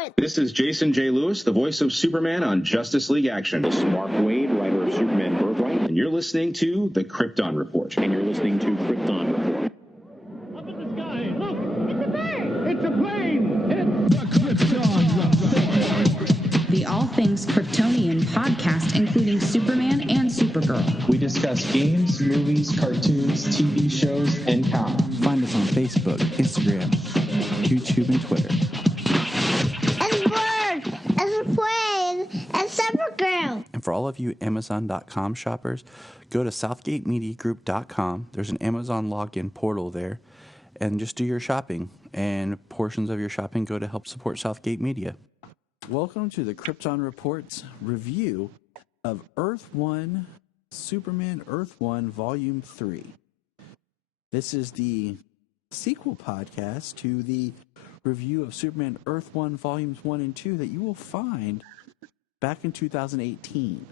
Report. This is Jason J. Lewis, the voice of Superman on Justice League Action. This is Mark Waid, writer of Superman Birthright. And you're listening to the Krypton Report. And you're listening to Krypton Report. Up in the sky, look! It's a bird! It's a plane! It's the Krypton Report! The All Things Kryptonian podcast, including Superman and Supergirl. We discuss games, movies, cartoons, TV shows, and comics. Find us on Facebook, Instagram, YouTube, and Twitter. It's a bird! It's a plane! It's Supergirl! And for all of you Amazon.com shoppers, go to SouthgateMediaGroup.com. There's an Amazon login portal there. And just do your shopping. And portions of your shopping go to help support Southgate Media. Welcome to the Krypton Report's review of Earth 1, Superman Earth 1, Volume 3. This is the sequel podcast to the review of Superman Earth 1, Volumes 1 and 2 that you will find back in 2018.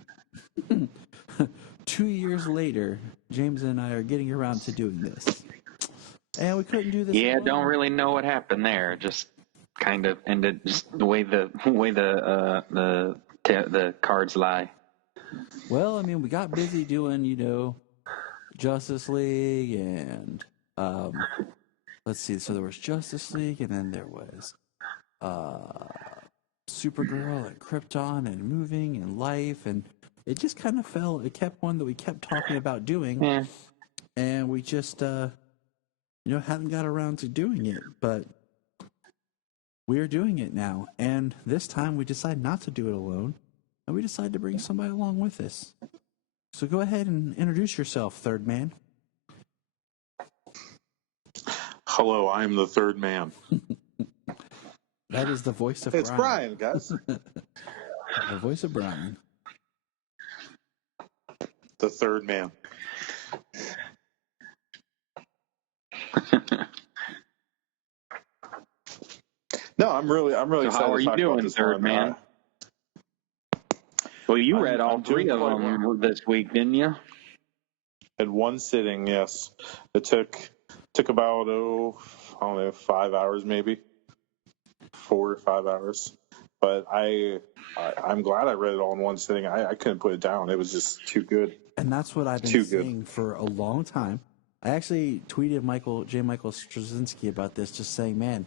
2 years later, James and I are getting around to doing this. And we couldn't do this alone. Don't really know what happened there. Just kind of ended just the way the cards lie. Well, I mean, we got busy doing, Justice League and let's see. So there was Justice League, and then there was Supergirl and Krypton and moving and life, and it just kind of fell. It kept one that we kept talking about doing, and we just hadn't got around to doing it, but we are doing it now. And this time we decided not to do it alone, and we decided to bring somebody along with us. So go ahead and introduce yourself, Third Man. Hello, I am the Third Man. That is the voice of It's Bryan. Bryan, guys. The voice of Bryan. The Third Man. No, I'm really excited. How are you doing, Third Man? Well, you read all three of them this week, didn't you? In one sitting, yes. It took about 5 hours, maybe 4 or 5 hours. But I'm glad I read it all in one sitting. I couldn't put it down. It was just too good. And that's what I've been saying for a long time. I actually tweeted J. Michael Straczynski about this, just saying, man,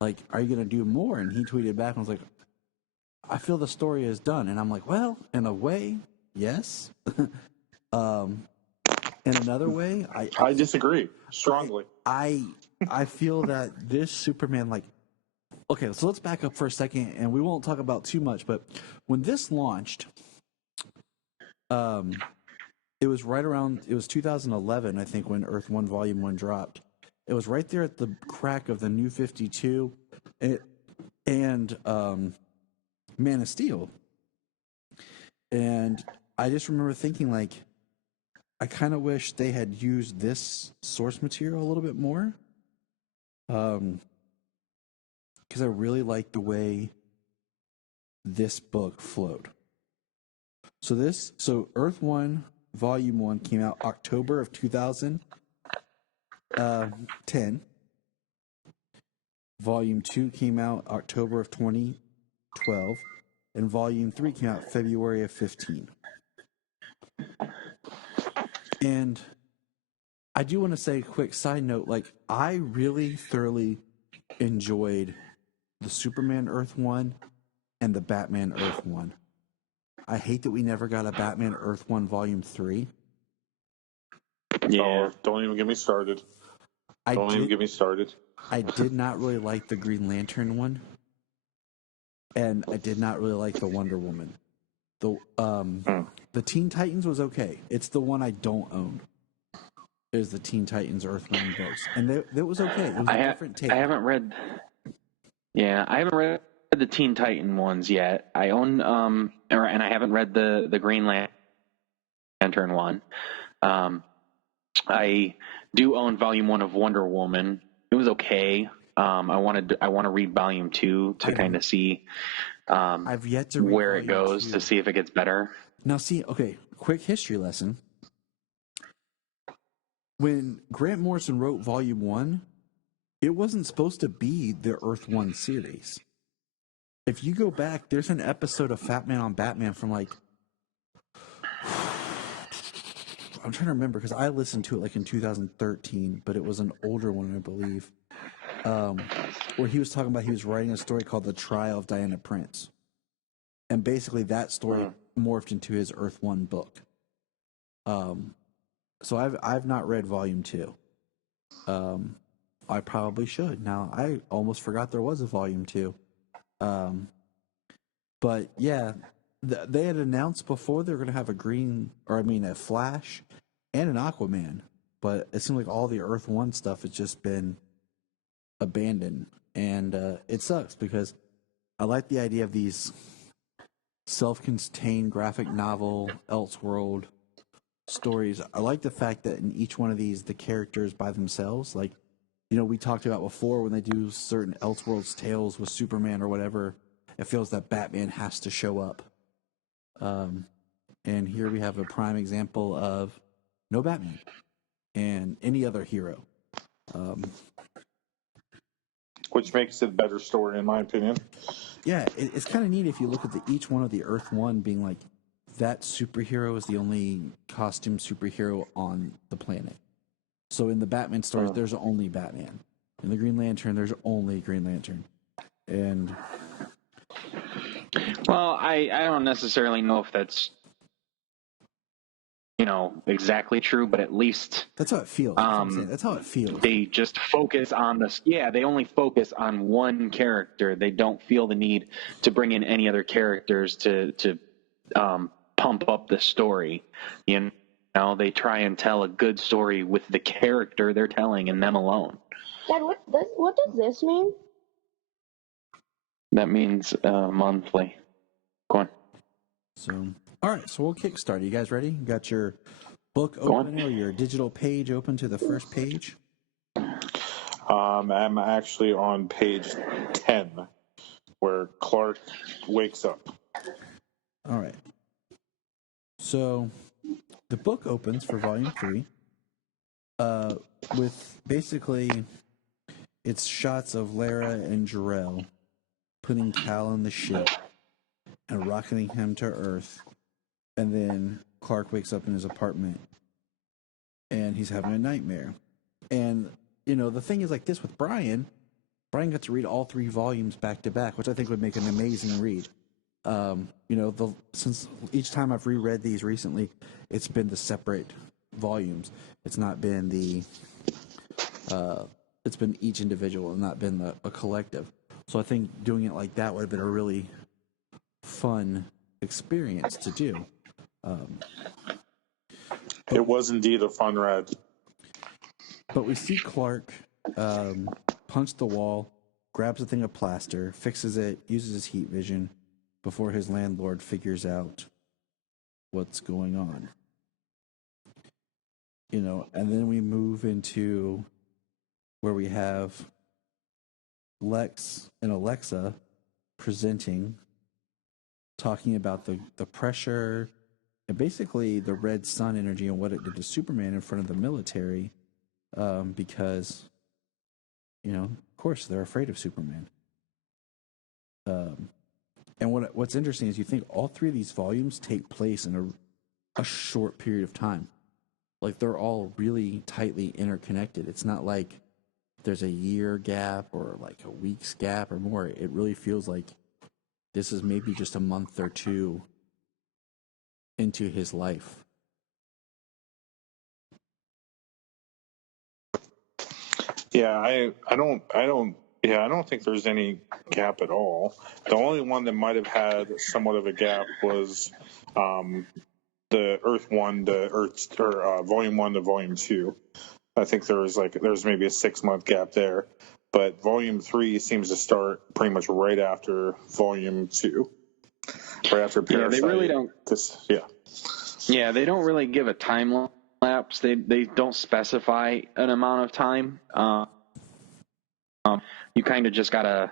are you going to do more? And he tweeted back and was like, I feel the story is done. And I'm like, well, in a way, yes. In another way, I disagree strongly. I feel that this Superman, okay, so let's back up for a second, and we won't talk about too much, but when this launched, it was it was 2011, I think, when Earth 1 Volume 1 dropped. It was right there at the crack of the New 52 and Man of Steel. And I just remember thinking, I kind of wish they had used this source material a little bit more. Because I really liked the way this book flowed. So Earth 1 Volume 1 came out October of 2010. Volume 2 came out October of 2012. And Volume 3 came out February of 15. And I do want to say a quick side note, I really thoroughly enjoyed the Superman Earth 1 and the Batman Earth 1. I hate that we never got a Batman Earth 1 Volume 3. Yeah. Oh, don't even get me started. Don't even get me started. I did not really like the Green Lantern one. And I did not really like the Wonder Woman. The Teen Titans was okay. It's the one I don't own. Is the Teen Titans Earth 1 books. And it was okay. It was a different take. I haven't read the Teen Titan ones yet. I own and I haven't read the Green Lantern one. I do own Volume 1 of Wonder Woman. It was okay. I want to read Volume 2 to kind of see I've yet to read where it Volume goes 2. to see if it gets better. Now see, okay, quick history lesson. When Grant Morrison wrote Volume 1, it wasn't supposed to be the Earth 1 series. if you go back, there's an episode of Fat Man on Batman from like, I'm trying to remember because I listened to it like in 2013, but it was an older one, I believe, where he was talking about he was writing a story called The Trial of Diana Prince. And basically that story morphed into his Earth One book. So I've not read Volume 2. I probably should. Now, I almost forgot there was a Volume 2. But yeah, they had announced before they were going to have a Flash and an Aquaman. But it seemed like all the Earth One stuff has just been abandoned. And it sucks because I like the idea of these self-contained graphic novel, Elseworld stories. I like the fact that in each one of these, the characters by themselves, like, we talked about before when they do certain Elseworlds tales with Superman or whatever, it feels that Batman has to show up. And here we have a prime example of no Batman and any other hero. Which makes it a better story, in my opinion. Yeah, it's kind of neat if you look at each one of the Earth One being like, that superhero is the only costume superhero on the planet. So in the Batman stories, there's only Batman. In the Green Lantern, there's only Green Lantern. And well, I don't necessarily know if that's exactly true, but at least that's how it feels. That's how it feels. They just focus on this. Yeah, they only focus on one character. They don't feel the need to bring in any other characters to pump up the story. They try and tell a good story with the character they're telling and them alone. Dad, what does this mean? That means monthly. Go on. So, all right. So we'll kickstart. You guys ready? You got your book open or your digital page open to the first page? I'm actually on page 10, where Clark wakes up. All right. So the book opens for Volume 3 with basically it's shots of Lara and Jor-El putting Cal in the ship and rocketing him to Earth. And then Clark wakes up in his apartment and he's having a nightmare. And, the thing is like this with Bryan got to read all 3 volumes back to back, which I think would make an amazing read. Since each time I've reread these recently, it's been the separate volumes. It's not been it's been each individual and not been a collective. So I think doing it like that would have been a really fun experience to do. It was indeed a fun read. But we see Clark punch the wall, grabs a thing of plaster, fixes it, uses his heat vision before his landlord figures out what's going on. And then we move into where we have Lex and Alexa presenting, talking about the pressure and basically the red sun energy and what it did to Superman in front of the military, because, of course, they're afraid of Superman. And what's interesting is you think all 3 of these volumes take place in a short period of time. Like, they're all really tightly interconnected. It's not like there's a year gap or like a week's gap or more. It really feels like this is maybe just a month or 2 into his life. Yeah, I don't think there's any gap at all. The only one that might have had somewhat of a gap was the Earth 1 to Volume 1 to Volume 2. I think there's maybe a 6-month gap there, but Volume 3 seems to start pretty much right after Volume 2, right after Parasite. Yeah, they really don't. Yeah, they don't really give a time lapse. They don't specify an amount of time. You kind of just gotta,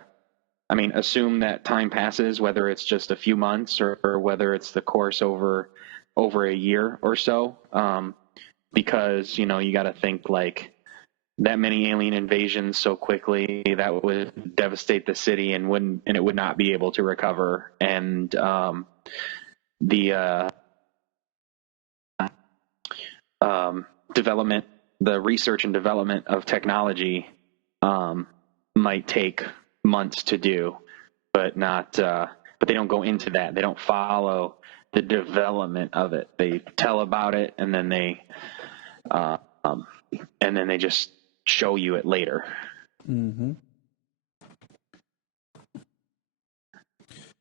assume that time passes, whether it's just a few months or whether it's the course over a year or so. Because you got to think like that many alien invasions so quickly that would devastate the city and it would not be able to recover. And the the research and development of technology might take months to do, but they don't go into that. They don't follow the development of it. They tell about it, and then they just show you it later. Mm-hmm.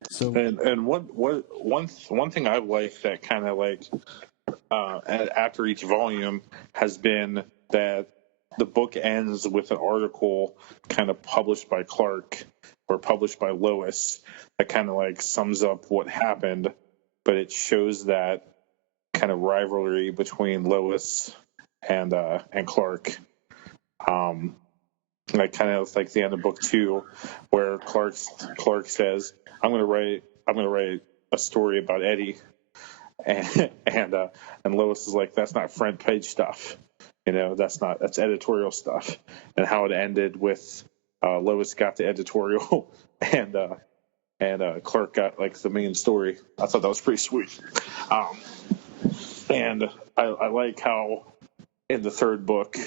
So and one thing I like that kind of like after each volume has been that the book ends with an article kind of published by Clark or published by Lois that kind of like sums up what happened, but it shows that kind of rivalry between Lois and Clark. Like kind of like the end of book 2, where Clark says, "I'm going to write a story about Eddie," and Lois is like, "That's not front page stuff, that's editorial stuff." And how it ended with Lois got the editorial and Clark got like the main story. I thought that was pretty sweet. And I like how in the third book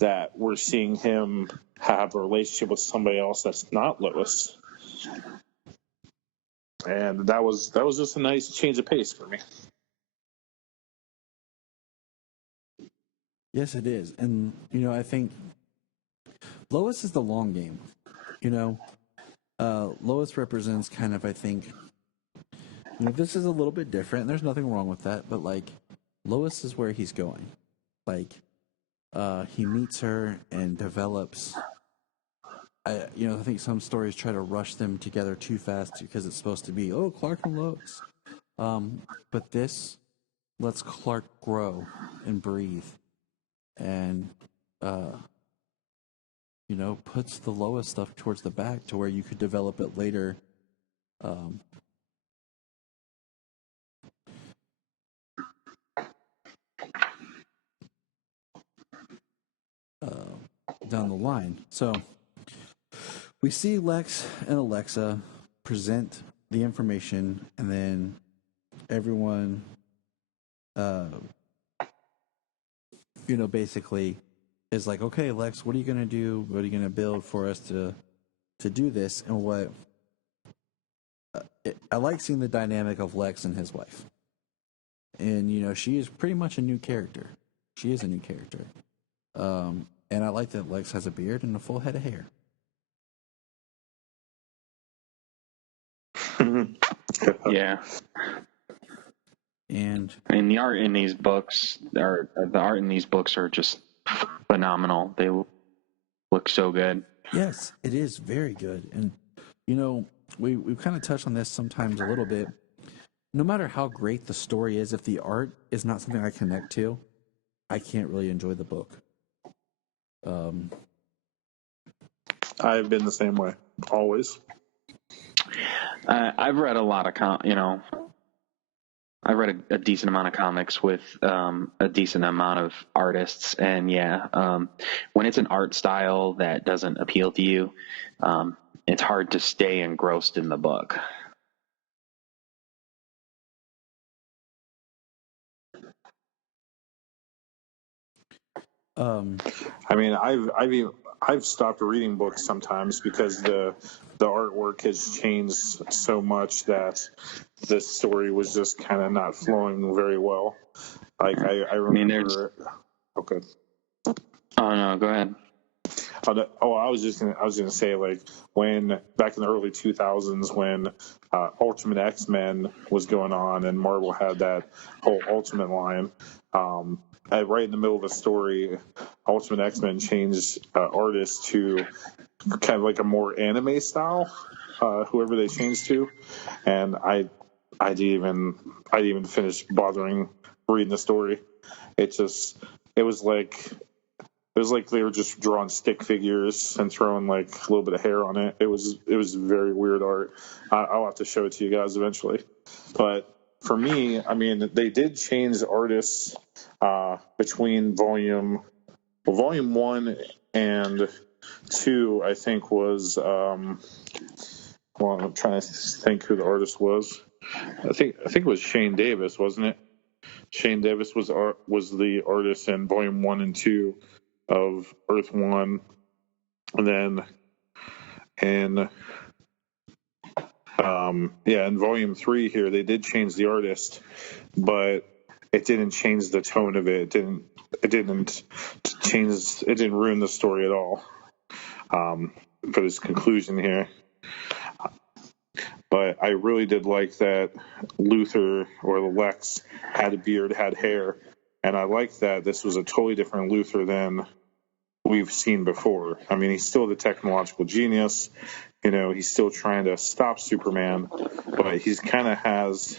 that we're seeing him have a relationship with somebody else that's not Lois. And that was just a nice change of pace for me. yes, it is. And, I think Lois is the long game. Lois represents kind of, I think, this is a little bit different. And there's nothing wrong with that. But, like, Lois is where he's going. Like, he meets her and develops. I think some stories try to rush them together too fast because it's supposed to be, Clark and Lois. But this lets Clark grow and breathe and, puts the Lois stuff towards the back to where you could develop it later. Down the line. So we see Lex and Alexa present the information, and then everyone, basically is like, okay, Lex, what are you going to do? What are you going to build for us to do this? And what I like seeing the dynamic of Lex and his wife. And, she is pretty much a new character. She is a new character. And I like that Lex has a beard and a full head of hair. Yeah. And the art in these books are just phenomenal. They look so good. Yes, it is very good. And, we've kind of touched on this sometimes a little bit. No matter how great the story is, if the art is not something I connect to, I can't really enjoy the book. I've been the same way, always. I've read a lot of I read a decent amount of comics with a decent amount of artists, and when it's an art style that doesn't appeal to you, it's hard to stay engrossed in the book. I mean, I've stopped reading books sometimes because the artwork has changed so much that the story was just kind of not flowing very well. Like I remember. Okay. Oh no, go ahead. I was gonna say, like, when back in the early 2000s when Ultimate X-Men was going on and Marvel had that whole Ultimate line. Right in the middle of the story, Ultimate X-Men changed artists to kind of like a more anime style, whoever they changed to, and I didn't even finish bothering reading the story. It was like they were just drawing stick figures and throwing like a little bit of hair on it. It was very weird art. I'll have to show it to you guys eventually. But for me, I mean, they did change artists between volume Well, volume 1 and 2, I think, was. Well, I'm trying to think who the artist was. I think it was Shane Davis, wasn't it? Shane Davis was the artist in volume 1 and 2 of Earth 1, and then in in volume 3 here they did change the artist, but it didn't change the tone of it. It didn't ruin the story at all. For this conclusion here. But I really did like that Luthor, or Lex, had a beard, had hair, and I liked that this was a totally different Luthor than we've seen before. I mean, he's still the technological genius, he's still trying to stop Superman, but he's kind of has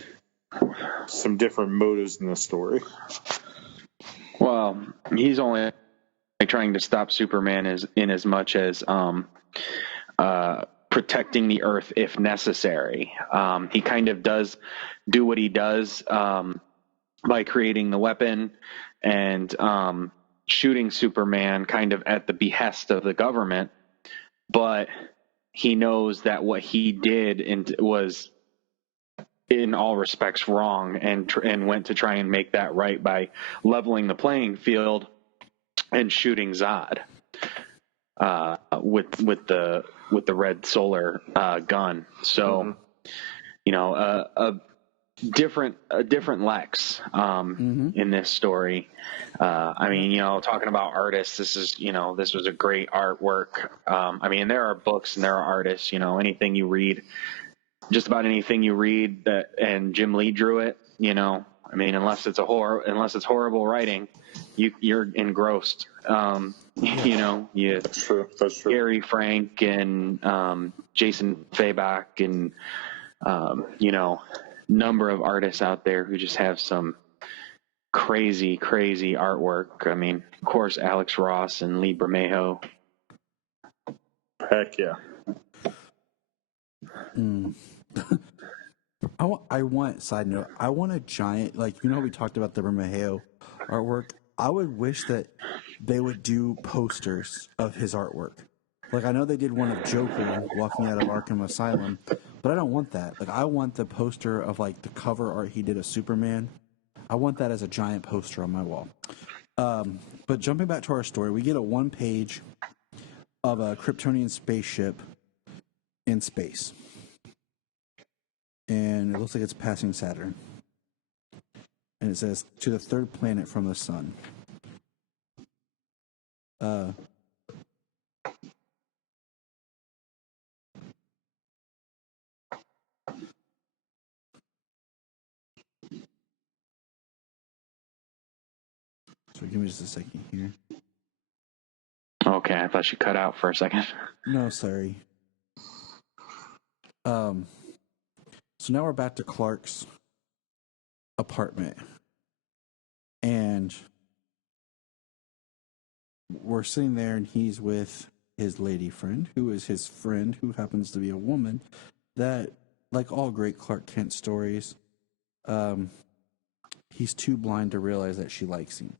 some different motives in the story. Well, he's only trying to stop Superman in as much as protecting the Earth if necessary. He kind of does do what he does by creating the weapon and shooting Superman kind of at the behest of the government, but he knows that what he did was in all respects wrong, and went to try and make that right by leveling the playing field and shooting Zod with the red solar gun. So, a different Lex in this story. I mean, talking about artists, this was a great artwork. I mean, there are books and there are artists. Anything you read, just about anything you read and Jim Lee drew it. I mean, unless it's horrible writing, you're engrossed. That's true. Gary Frank and Jason Fabak and number of artists out there who just have some crazy artwork. I mean, of course, Alex Ross and Lee Bermejo. Heck yeah. Side note, I want a giant, we talked about the Bermejo artwork. I would wish that they would do posters of his artwork. I know they did one of Joker walking out of Arkham Asylum, but I don't want that. I want the poster of, the cover art he did of Superman. I want that as a giant poster on my wall. But jumping back to our story, we get a one-page of a Kryptonian spaceship in space. And it looks like it's passing Saturn. And it says, to the third planet from the sun. So give me just a second here. Okay, I thought you cut out for a second. No, sorry. So now we're back to Clark's apartment. And we're sitting there, and he's with his lady friend, who is his friend, who happens to be a woman that, like all great Clark Kent stories, he's too blind to realize that she likes him.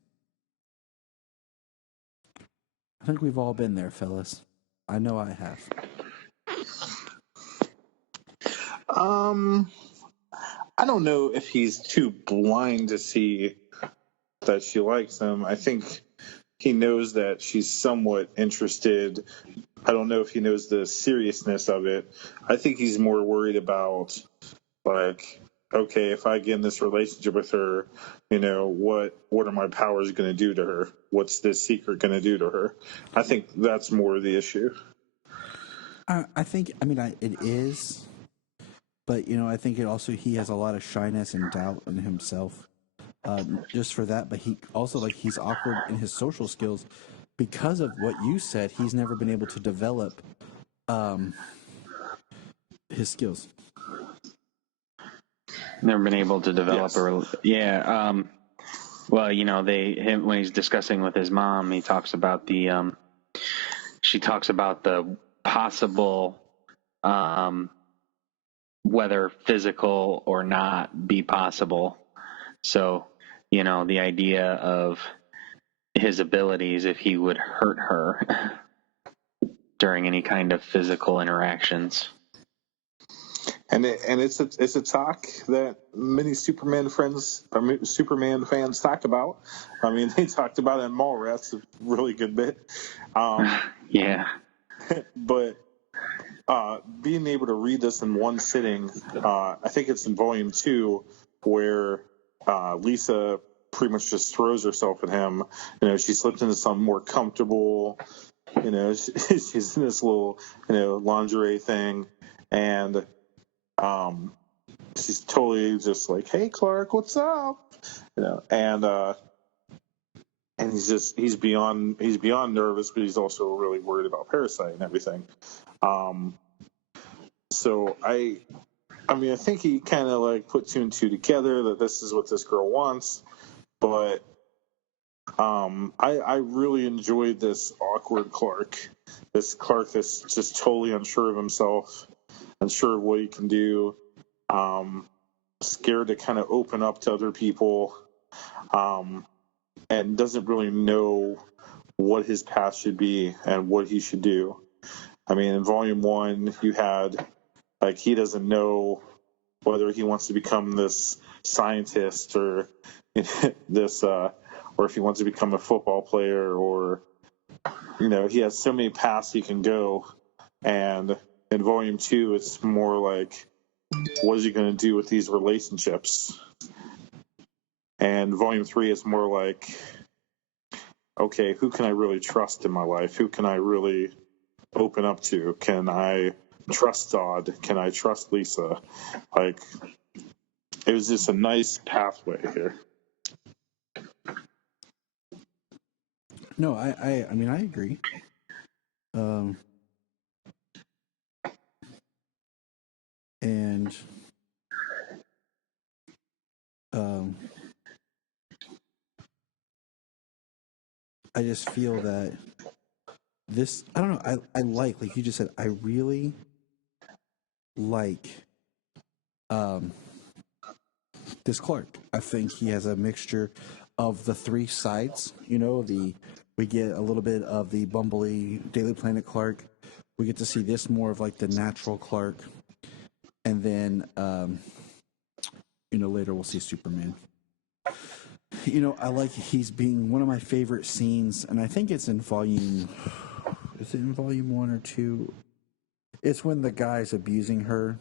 I think we've all been there, fellas. I know I have. I don't know if he's too blind to see that she likes him. I think he knows that she's somewhat interested. I don't know if he knows the seriousness of it. I think he's more worried about, okay, if I get in this relationship with her, what are my powers going to do to her? What's this secret going to do to her? I think that's more the issue. It is. But, I think he has a lot of shyness and doubt in himself just for that. But he also, he's awkward in his social skills because of what you said. He's never been able to develop his skills. Never been able to develop yes. Well, when he's discussing with his mom, he talks about she talks about the possible, whether physical or not be possible. So, the idea of his abilities if he would hurt her during any kind of physical interactions. And it's a talk that many Superman fans talk about. I mean, they talked about it in Mallrats a really good bit. Yeah. But being able to read this in one sitting, I think it's in volume 2, where Lisa pretty much just throws herself at him. She slipped into something more comfortable. She's in this little, lingerie thing, and she's totally just like, "Hey, Clark, what's up?" And he's beyond nervous, but he's also really worried about Parasite and everything. So I think he kind of like put 2 and 2 together that this is what this girl wants, but I really enjoyed this awkward Clark. This Clark that's just totally unsure of himself, unsure of what he can do, scared to kind of open up to other people, and doesn't really know what his path should be and what he should do. I mean, in volume 1, you had, like, he doesn't know whether he wants to become this scientist or this, or if he wants to become a football player, or, he has so many paths he can go. And in volume 2, it's more like, what is he going to do with these relationships? And volume 3 is more like, okay, who can I really trust in my life? Who can I really open up to? Can I trust Dodd? Can I trust Lisa? Like, it was just a nice pathway here. No, I mean, I agree. And I just feel that this, I don't know, I like you just said, I really like this Clark. I think he has a mixture of the 3 sides. We get a little bit of the bumbly Daily Planet Clark. We get to see this more of like the natural Clark. And then, later we'll see Superman. I like he's being one of my favorite scenes, and I think it's in volume. Is it in volume 1 or 2? It's when the guy's abusing her,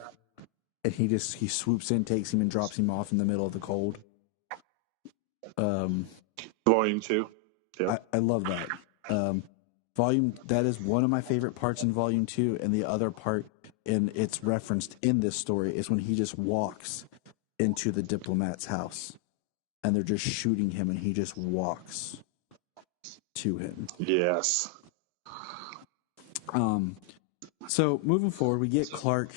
and he swoops in, takes him, and drops him off in the middle of the cold. Volume 2. Yeah. I love that. That is one of my favorite parts in volume 2, and the other part, and it's referenced in this story, is when he just walks into the diplomat's house, and they're just shooting him, and he just walks to him. Yes. So moving forward, we get Clark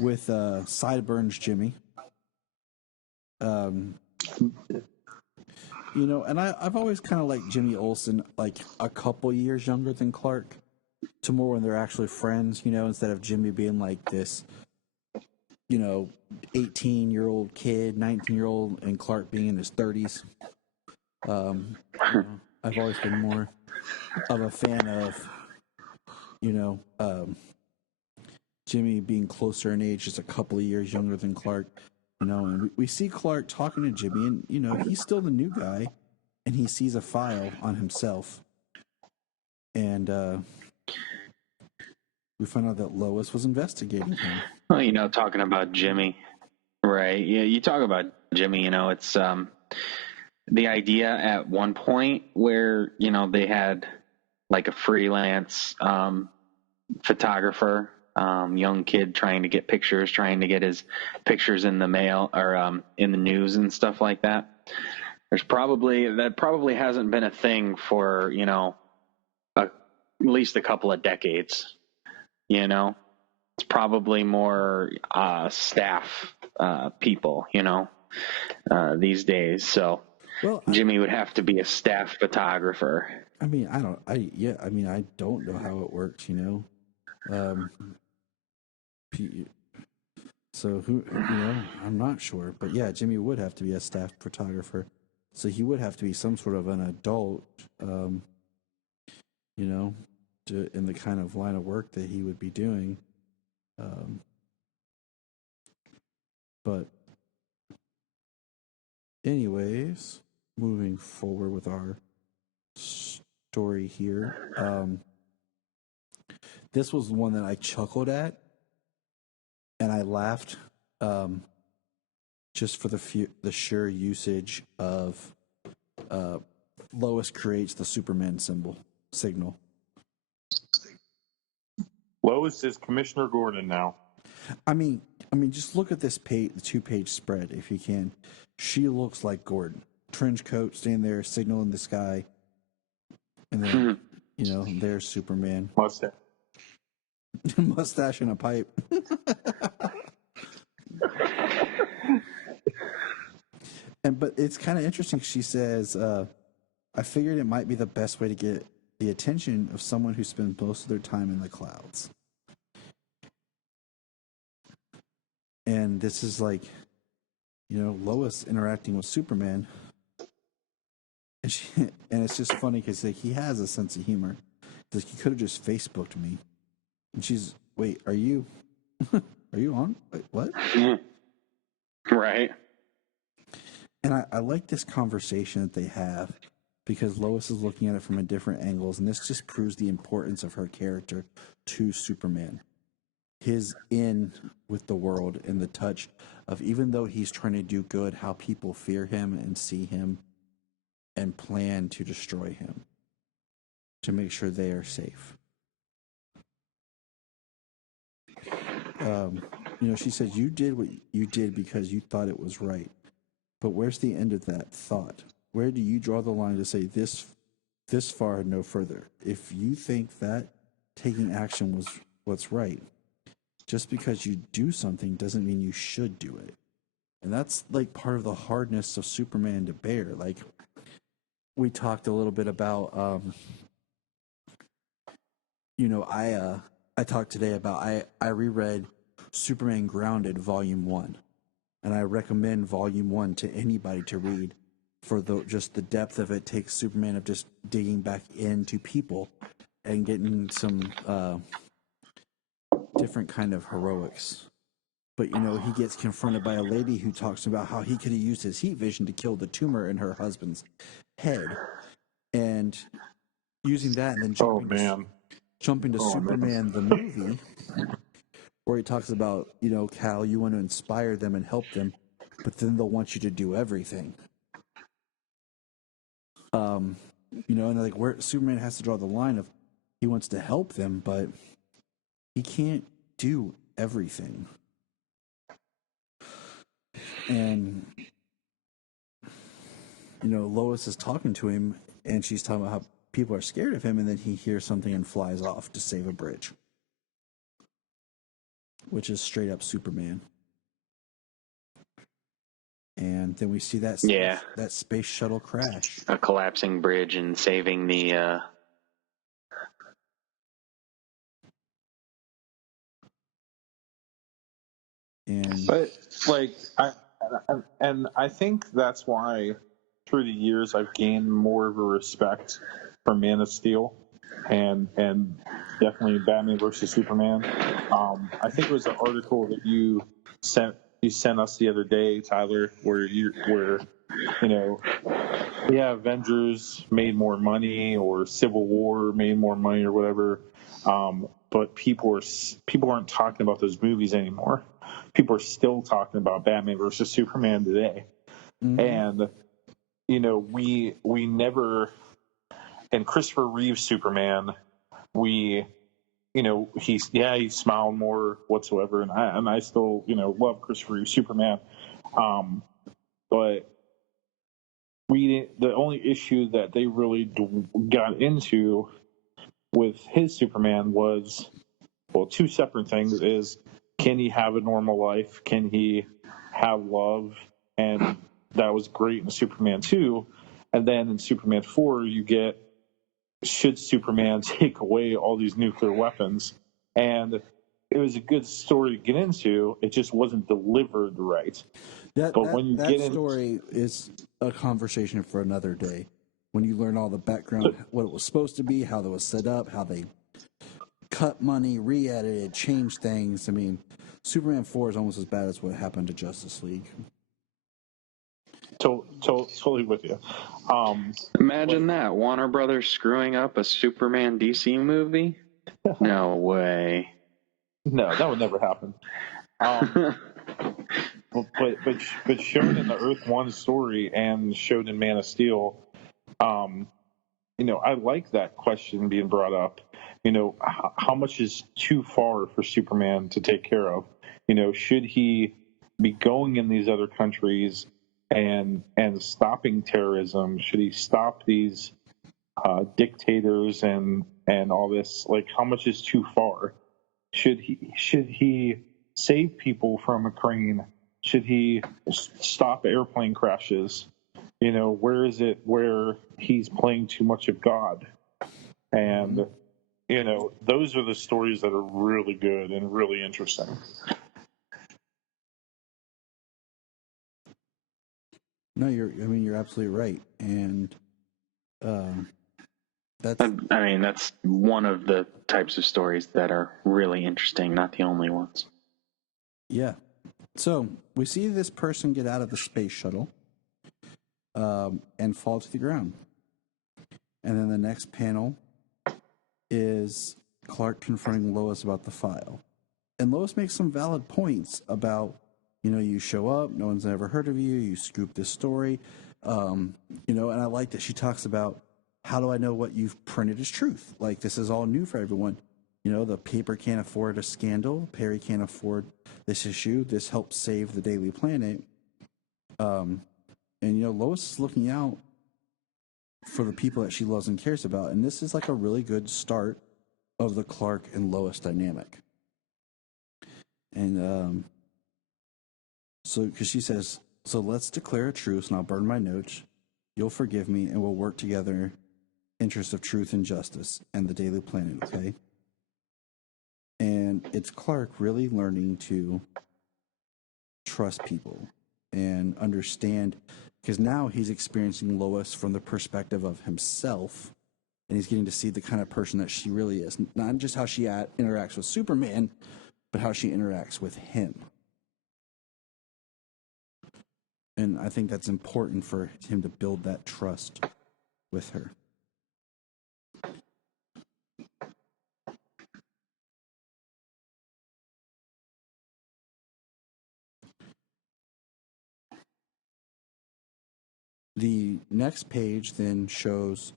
with Sideburns Jimmy. And I've always kind of liked Jimmy Olsen, like a couple years younger than Clark, to more when they're actually friends, instead of Jimmy being like this, 18-year-old kid, 19-year-old, and Clark being in his 30s. I've always been more of a fan of, Jimmy being closer in age, just a couple of years younger than Clark. And we see Clark talking to Jimmy, and, he's still the new guy, and he sees a file on himself. And we find out that Lois was investigating him. Well, talking about Jimmy, right? Yeah, you talk about Jimmy, it's the idea at one point where, they had like a freelance photographer, young kid trying to get pictures, trying to get his pictures in the mail or in the news and stuff like that. That probably hasn't been a thing for, at least a couple of decades. It's probably more staff people, these days. So Jimmy would have to be a staff photographer. I don't know how it works, So I'm not sure, but yeah, Jimmy would have to be a staff photographer. So he would have to be some sort of an adult, you know, in the kind of line of work that he would be doing. But anyways, moving forward with our story here. This was one that I chuckled at, and I laughed just for the sheer usage of Lois creates the Superman signal. Lois is Commissioner Gordon now. I mean, just look at this the 2-page spread if you can. She looks like Gordon. Trench coat, standing there, signal in the sky, and then you know, there's Superman. Mustache. Mustache and a pipe. But it's kind of interesting. She says, I figured it might be the best way to get the attention of someone who spends most of their time in the clouds. And this is like, you know, Lois interacting with Superman. And it's just funny because like, he has a sense of humor. Like, he could have just Facebooked me. And she's, wait, are you on? Wait, what? Right. And I like this conversation that they have because Lois is looking at it from a different angles, and this just proves the importance of her character to Superman. His in with the world and the touch of, even though he's trying to do good, how people fear him and see him and plan to destroy him to make sure they are safe. You know, she says, you did what you did because you thought it was right. But where's the end of that thought? Where do you draw the line to say this far and no further? If you think that taking action was what's right, just because you do something doesn't mean you should do it. And that's like part of the hardness of Superman to bear. Like, we talked a little bit about, you know, I talked today about, I reread Superman Grounded Volume 1. And I recommend Volume 1 to anybody to read for just the depth of it. Takes Superman of just digging back into people and getting some different kind of heroics. But, you know, he gets confronted by a lady who talks about how he could have used his heat vision to kill the tumor in her husband's head. And using that and then jumping to Superman the movie, where he talks about, you know, Cal, you want to inspire them and help them, but then they'll want you to do everything. You know, and like where Superman has to draw the line of, he wants to help them, but he can't do everything. And, you know, Lois is talking to him, and she's talking about how people are scared of him, and then he hears something and flies off to save a bridge. Which is straight up Superman. And then we see that space shuttle crash. A collapsing bridge and saving the... But, like, I think that's why through the years I've gained more of a respect for Man of Steel and definitely Batman versus Superman. I think it was an article that you sent us the other day, Tyler, where you know, Avengers made more money or Civil War made more money or whatever, but people aren't talking about those movies anymore. People are still talking about Batman versus Superman today. Mm-hmm. And, you know, we never, and Christopher Reeve's Superman, you know, he smiled more whatsoever, and I still, you know, love Christopher Reeve's Superman. But the only issue that they really got into with his Superman was, well, two separate things is, can he have a normal life? Can he have love? And that was great in Superman 2. And then in Superman 4, you get, should Superman take away all these nuclear weapons? And it was a good story to get into. It just wasn't delivered right. That get story is a conversation for another day. When you learn all the background, what it was supposed to be, how it was set up, how they cut money, re-edited, changed things. I mean, Superman 4 is almost as bad as what happened to Justice League. Totally with you. Imagine that. Warner Brothers screwing up a Superman DC movie? No way. No, that would never happen. But shown in the Earth One story and shown in Man of Steel, I like that question being brought up. How much is too far for Superman to take care of? Should he be going in these other countries and stopping terrorism? Should he stop these dictators and all this? Like, how much is too far? Should he save people from Ukraine? Should he stop airplane crashes? Where is it where he's playing too much of God? And those are the stories that are really good and really interesting. No, you're absolutely right, and that's one of the types of stories that are really interesting, not the only ones. Yeah. So we see this person get out of the space shuttle and fall to the ground. And then the next panel is Clark confronting Lois about the file. And Lois makes some valid points about, you show up, no one's ever heard of you, you scoop this story. And I like that she talks about, how do I know what you've printed is truth? Like, this is all new for everyone. The paper can't afford a scandal. Perry can't afford this issue. This helps save the Daily Planet. And Lois is looking out for the people that she loves and cares about. And this is like a really good start of the Clark and Lois dynamic. And because she says, so let's declare a truce and I'll burn my notes. You'll forgive me and we'll work together in interest of truth and justice and the Daily Planet, okay? And it's Clark really learning to trust people and understand, because now he's experiencing Lois from the perspective of himself, and he's getting to see the kind of person that she really is. Not just how she interacts with Superman, but how she interacts with him. And I think that's important for him to build that trust with her. The next page then shows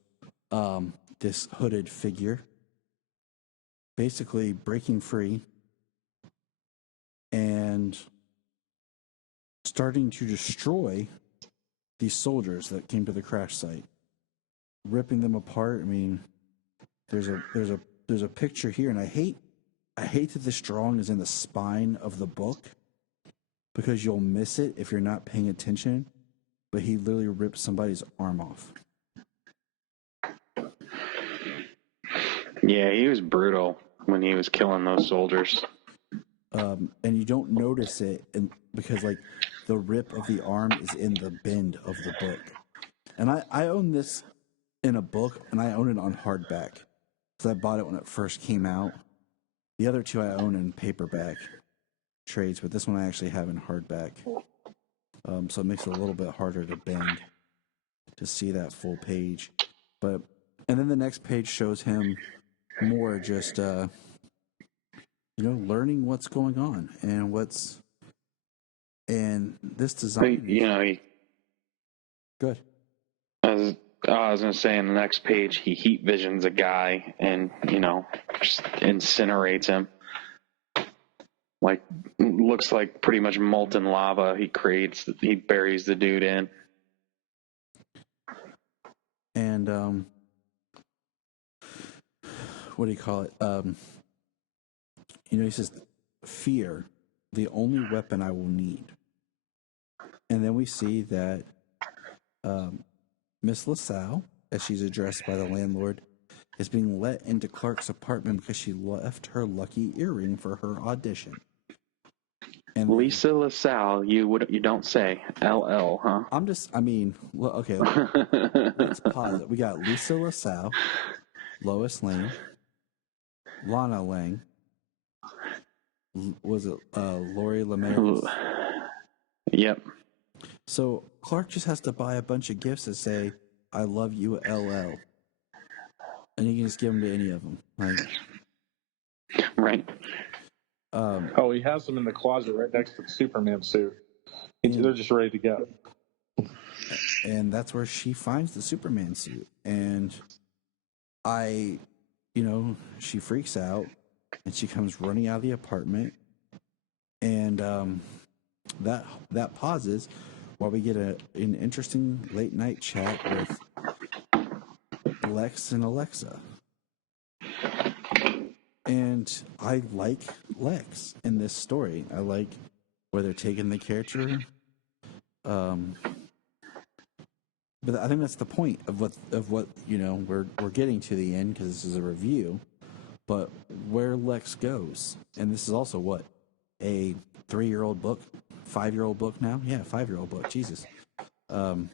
this hooded figure basically breaking free and starting to destroy these soldiers that came to the crash site, ripping them apart. I mean, there's a picture here, and I hate that this drawing is in the spine of the book, because you'll miss it if you're not paying attention. But he literally ripped somebody's arm off. Yeah, he was brutal when he was killing those soldiers. And you don't notice it because, like, the rip of the arm is in the bend of the book. And I own this in a book, and I own it on hardback. So I bought it when it first came out. The other two I own in paperback trades, but this one I actually have in hardback. So it makes it a little bit harder to bend to see that full page. And then the next page shows him more just, learning what's going on and this design. Good. I was going to say, in the next page, he heat visions a guy and, just incinerates him. Like, looks like pretty much molten lava. He buries the dude in. And, what do you call it? He says, fear, the only weapon I will need. And then we see that Miss LaSalle, as she's addressed by the landlord, is being let into Clark's apartment because she left her lucky earring for her audition. And Lisa LaSalle, you don't say LL, huh? Okay, let's pause it. We got Lisa LaSalle, Lois Lane, Lana Lang, was it Lori Lemaris? Yep. So Clark just has to buy a bunch of gifts that say, I love you, LL. And he can just give them to any of them. Right. He has them in the closet right next to the Superman suit. They're just ready to go. And that's where she finds the Superman suit. And she freaks out and she comes running out of the apartment. And that pauses while we get an interesting late night chat with Lex and Alexa. And I like Lex in this story. I like where they're taking the character. But I think that's the point of what we're getting to the end, because this is a review. But where Lex goes, and this is also what, a 3-year-old book, 5-year-old book now? Yeah, 5-year-old book. Jesus. And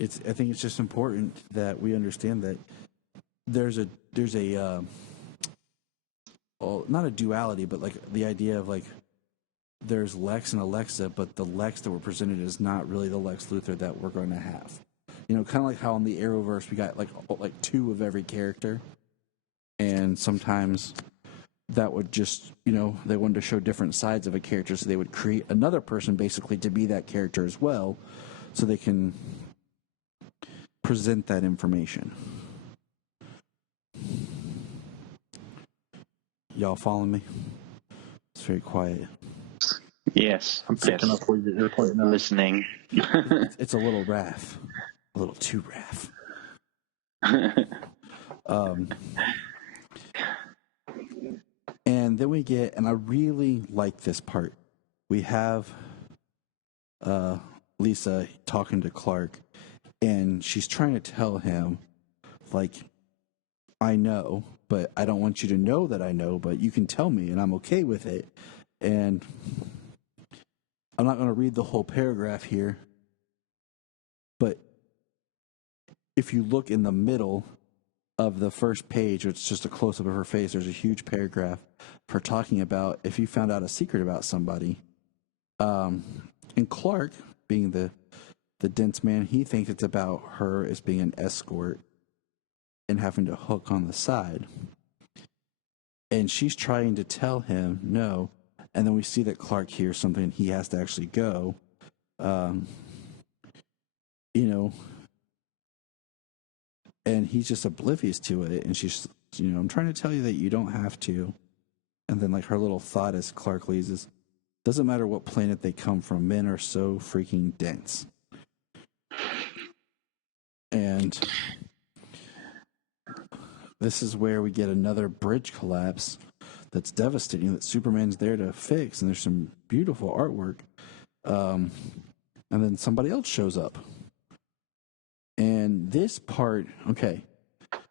I think it's just important that we understand that there's a not a duality, but like the idea of like there's Lex and Alexa, but the Lex that we're presented is not really the Lex Luthor that we're going to have. Kind of like how in the Arrowverse we got like 2 of every character, and sometimes that would just they wanted to show different sides of a character, so they would create another person basically to be that character as well, so they can present that information. Y'all following me? It's very quiet. Yes. I'm picking up where you're pointing out. Listening. It's a little raff. A little too raff. And then we get, and I really like this part, we have Lisa talking to Clark, and she's trying to tell him, like, I know, but I don't want you to know that I know, but you can tell me, and I'm okay with it. And I'm not going to read the whole paragraph here, but if you look in the middle of the first page, it's just a close-up of her face, there's a huge paragraph for talking about if you found out a secret about somebody. And Clark, being the dense man, he thinks it's about her as being an escort and having to hook on the side. And she's trying to tell him no. And then we see that Clark hears something and he has to actually go. And he's just oblivious to it. And she's, I'm trying to tell you that you don't have to. And then like her little thought as Clark leaves is, doesn't matter what planet they come from, men are so freaking dense. And this is where we get another bridge collapse that's devastating, that Superman's there to fix, and there's some beautiful artwork. And then somebody else shows up. And this part, okay,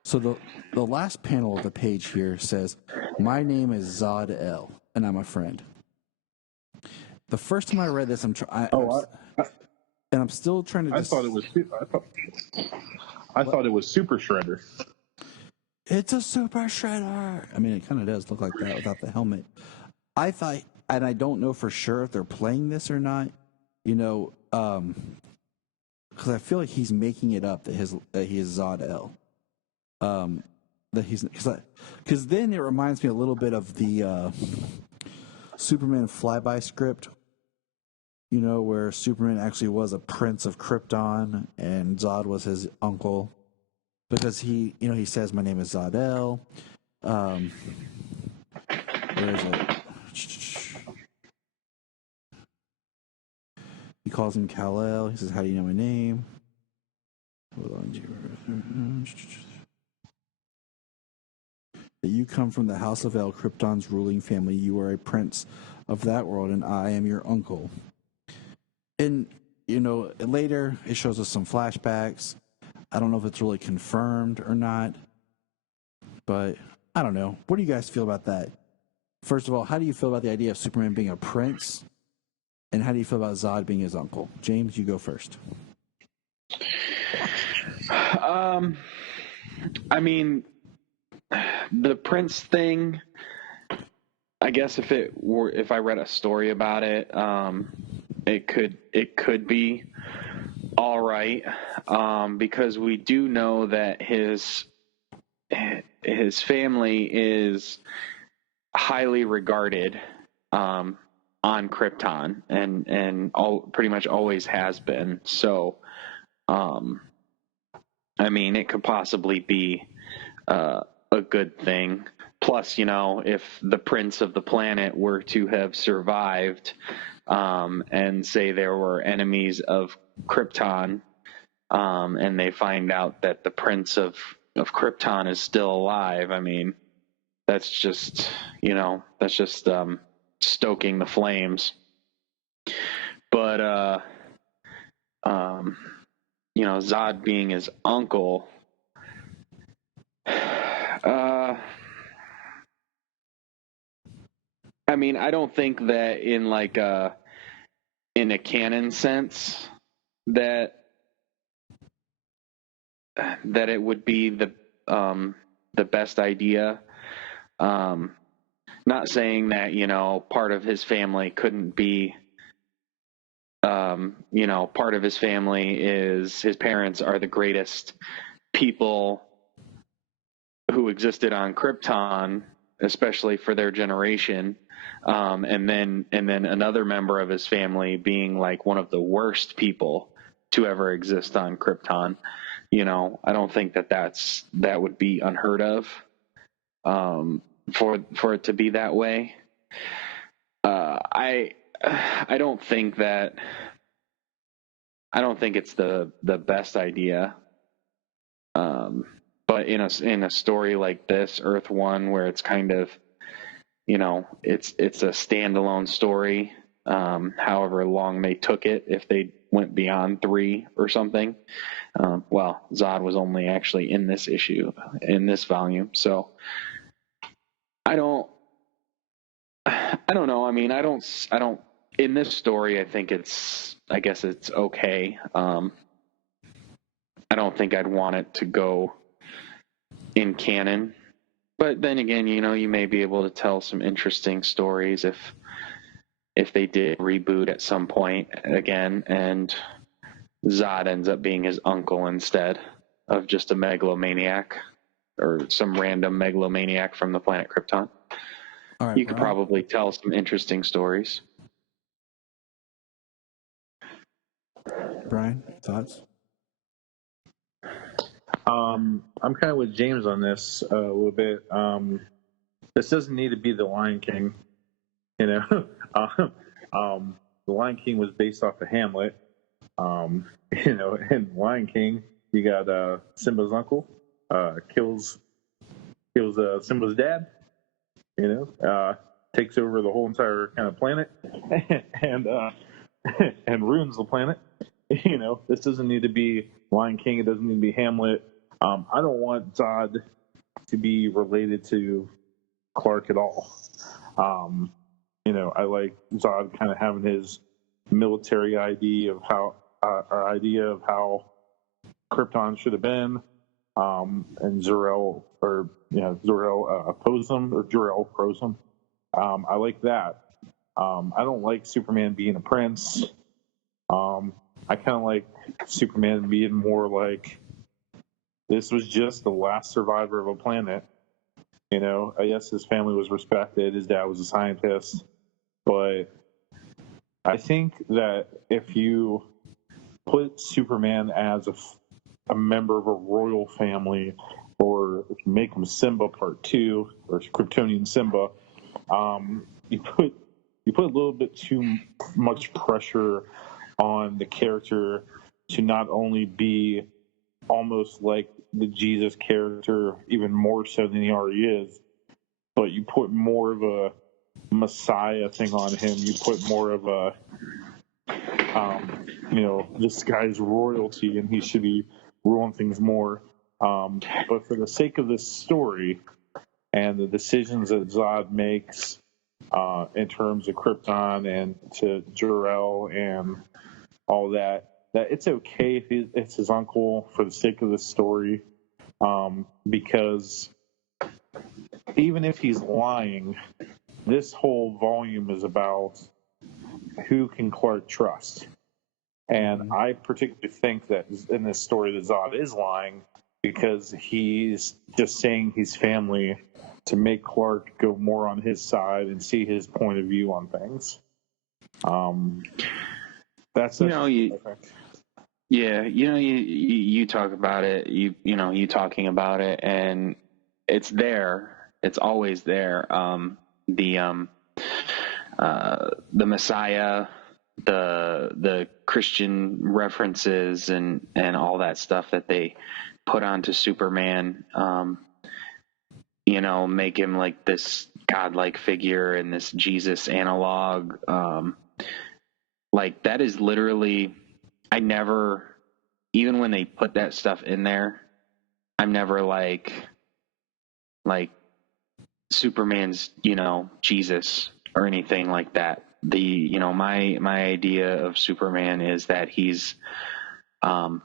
so the last panel of the page here says, my name is Zod L, and I'm a friend. The first time I read this, I'm still trying to. I thought it was Super Shredder. It's a Super Shredder. I mean, it kind of does look like that without the helmet. I thought, and I don't know for sure if they're playing this or not. Because I feel like he's making it up that he is Zod L. That he's because then it reminds me a little bit of the Superman flyby script. Where Superman actually was a prince of Krypton and Zod was his uncle. Because he says, my name is Zod L. Where is it? He calls him Kal-El. He says, how do you know my name? Hold on. That you come from the House of El, Krypton's ruling family. You are a prince of that world, and I am your uncle. And, later it shows us some flashbacks. I don't know if it's really confirmed or not, but I don't know. What do you guys feel about that? First of all, how do you feel about the idea of Superman being a prince? And how do you feel about Zod being his uncle? James, you go first. I mean, the prince thing, I guess if I read a story about it, it could be all right, because we do know that his family is highly regarded on Krypton, and pretty much always has been. So, I mean, it could possibly be a good thing. Plus, if the prince of the planet were to have survived, and say there were enemies of Krypton, and they find out that the prince of Krypton is still alive, I mean, that's just stoking the flames. But Zod being his uncle, I mean, I don't think that in a canon sense that it would be the best idea. Not saying that part of his family couldn't be. Part of his family is his parents are the greatest people who existed on Krypton, especially for their generation. And then another member of his family being like one of the worst people to ever exist on Krypton. I don't think that would be unheard of, for it to be that way. I don't think it's the best idea. But in a story like this, Earth One, where it's kind of, it's a standalone story, however long they took it, if they went beyond 3 or something. Well, Zod was only actually in this volume. So I don't know. I mean, I don't, in this story, I guess it's okay. I don't think I'd want it to go in canon, but then again, you may be able to tell some interesting stories if they did reboot at some point again, and Zod ends up being his uncle instead of just a megalomaniac or some random megalomaniac from the planet Krypton. All right, you could probably tell some interesting stories. Bryan, thoughts? I'm kind of with James on this a little bit. This doesn't need to be the Lion King, The Lion King was based off of Hamlet. In Lion King, you got Simba's uncle kills Simba's dad. Takes over the whole entire kind of planet and ruins the planet. This doesn't need to be Lion King. It doesn't need to be Hamlet. I don't want Zod to be related to Clark at all. I like Zod kind of having his military idea of how Krypton should have been, and Zor-El opposed him, or Jor-El opposed him. I like that. I don't like Superman being a prince. I kind of like Superman being more like, this was just the last survivor of a planet. I guess his family was respected. His dad was a scientist. But I think that if you put Superman as a member of a royal family, or if you make him Simba Part 2, or Kryptonian Simba, you put a little bit too much pressure on the character to not only be almost like the Jesus character, even more so than he already is, but you put more of a Messiah thing on him. You put more of a this guy's royalty and he should be ruling things more. But for the sake of this story and the decisions that Zod makes in terms of Krypton and to Jor-El and all that it's okay if it's his uncle for the sake of the story, because even if he's lying, this whole volume is about who can Clark trust. And I particularly think that in this story that Zod is lying because he's just saying he's family to make Clark go more on his side and see his point of view on things. You talk about it, you talking about it, and it's there. It's always there. The Messiah, the Christian references and all that stuff that they put onto Superman, make him like this godlike figure and this Jesus analog. Like that is literally, I never, even when they put that stuff in there, I'm never like Superman's, Jesus or anything like that. My idea of Superman is that he's a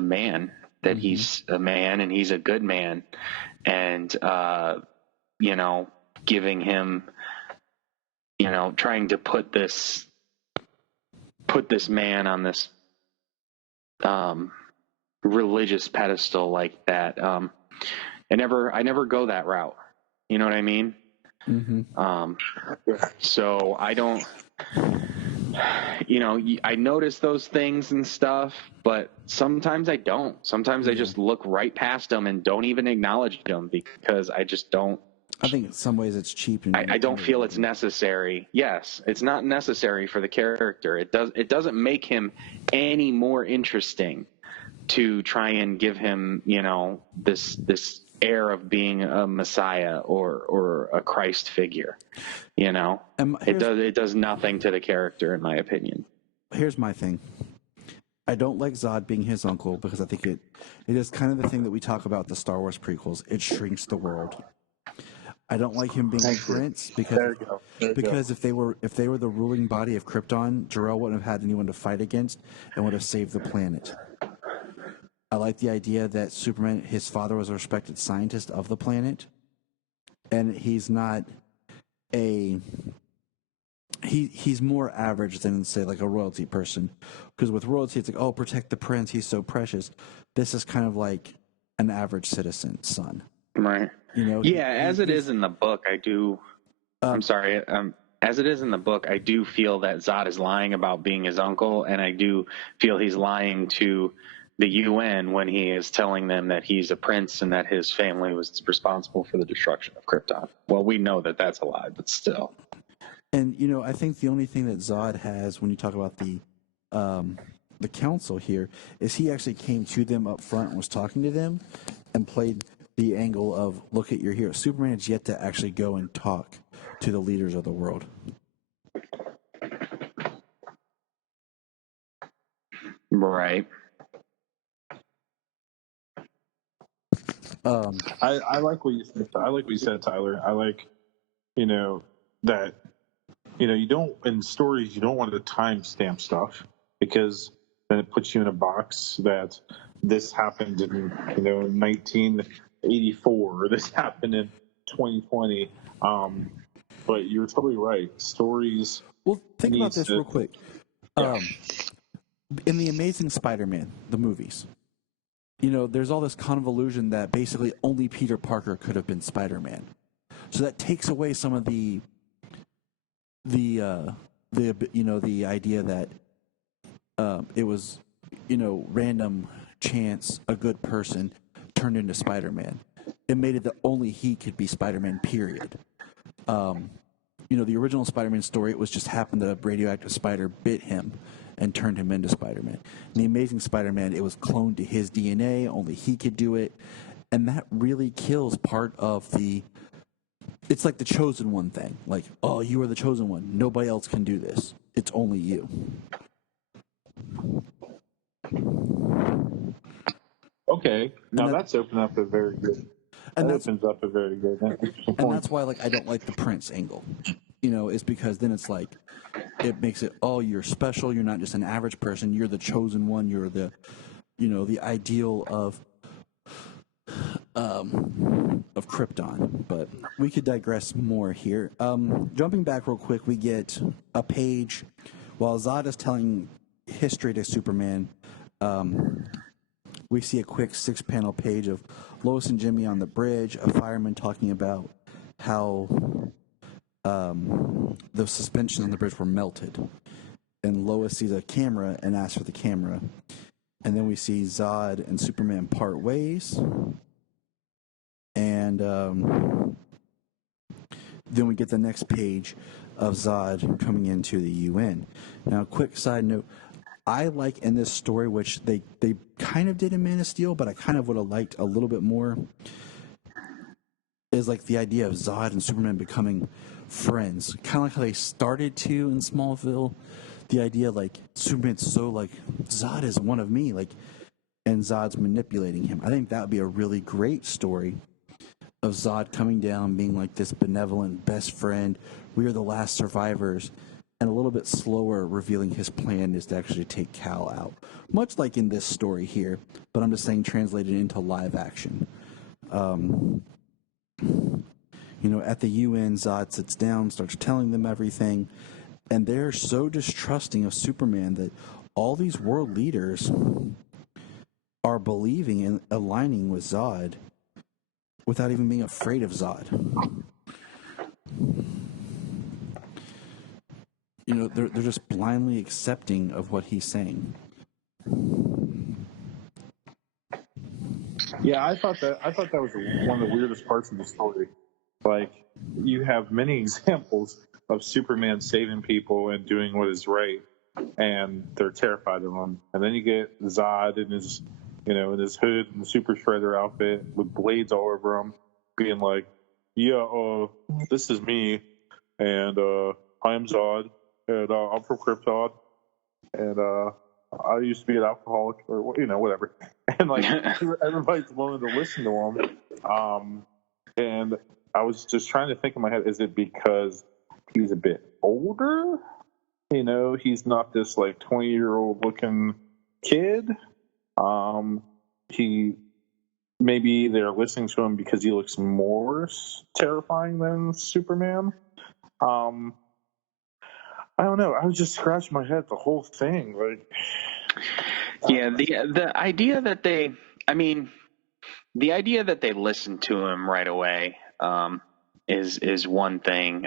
man, that he's a man and he's a good man, and giving him, trying to put this man on this religious pedestal like that. I never go that route. You know what I mean? Mm-hmm. So I don't, I notice those things and stuff, but sometimes I don't. Sometimes I just look right past them and don't even acknowledge them because I just don't. I think in some ways it's cheap. And I don't feel it's necessary. Yes, it's not necessary for the character. It doesn't make him any more interesting to try and give him, this air of being a Messiah or a Christ figure. It does nothing to the character, in my opinion. Here's my thing. I don't like Zod being his uncle because I think it is kind of the thing that we talk about the Star Wars prequels. It shrinks the world. I don't like him being a prince because if they were the ruling body of Krypton, Jor-El wouldn't have had anyone to fight against and would have saved the planet. I like the idea that Superman, his father was a respected scientist of the planet, and he's not he's more average than, say, like a royalty person. Because with royalty, it's like, oh, protect the prince, he's so precious. This is kind of like an average citizen's son. Right. As it is in the book, I do. As it is in the book, I do feel that Zod is lying about being his uncle, and I do feel he's lying to the UN when he is telling them that he's a prince and that his family was responsible for the destruction of Krypton. Well, we know that that's a lie, but still. And I think the only thing that Zod has when you talk about the council here is he actually came to them up front and was talking to them and played the angle of, look at your hero. Superman has yet to actually go and talk to the leaders of the world. Right. I like what you said. I like what you said, Tyler. I like, that, you don't, in stories, you don't want to timestamp stuff because then it puts you in a box that this happened in, 1984 or this happened in 2020. But you're totally right. Stories. Well, think about this real quick. In The Amazing Spider-Man, the movies, there's all this convolution that basically only Peter Parker could have been Spider-Man. So that takes away some of the idea that it was, random chance a good person turned into Spider-Man. It made it that only he could be Spider-Man, period. The original Spider-Man story, it was just happened that a radioactive spider bit him and turned him into Spider-Man. In The Amazing Spider-Man, it was cloned to his DNA, only he could do it, and that really kills part of the it's like the chosen one thing. Like, oh, you are the chosen one. Nobody else can do this. It's only you. Okay, now that- that's opened up a very good. And that that's opens up a very good interesting and point. that's why like I don't like the Prince angle. You know, is because then it's like it makes it, oh, you're special. You're not just an average person. You're the chosen one. You're the, you know, the ideal of Krypton. But we could digress more here. Jumping back real quick, we get a page while Zod is telling history to Superman. We see a quick 6-panel page of Lois and Jimmy on the bridge, a fireman talking about how the suspensions on the bridge were melted. And Lois sees a camera and asks for the camera. And then we see Zod and Superman part ways. And then we get the next page of Zod coming into the UN. Now, quick side note. I like in this story, which they kind of did in Man of Steel, but I kind of would have liked a little bit more, is like the idea of Zod and Superman becoming friends. Kind of like how they started to in Smallville. The idea like Superman's so like, Zod is one of me, like, and Zod's manipulating him. I think that would be a really great story of Zod coming down, being like this benevolent best friend. We are the last survivors. And a little bit slower revealing his plan is to actually take Kal out. Much like in this story here, but I'm just saying translated into live action. You know, at the UN, Zod sits down, starts telling them everything, and they're so distrusting of Superman that all these world leaders are believing and aligning with Zod without even being afraid of Zod. You know, they're just blindly accepting of what he's saying. Yeah, I thought that was one of the weirdest parts of the story. Like, you have many examples of Superman saving people and doing what is right, and they're terrified of him. And then you get Zod in his, in his hood and Super Shredder outfit with blades all over him, being like, "Yeah, this is me, and I am Zod, and I'm from Krypton, and I used to be an alcoholic, or whatever." And like everybody's willing to listen to him. And I was just trying to think in my head, is it because he's a bit older? He's not this like 20-year-old looking kid. He maybe they're listening to him because he looks more terrifying than Superman. I don't know. I was just scratching my head the whole thing. Like, yeah, the idea that they listen to him right away is one thing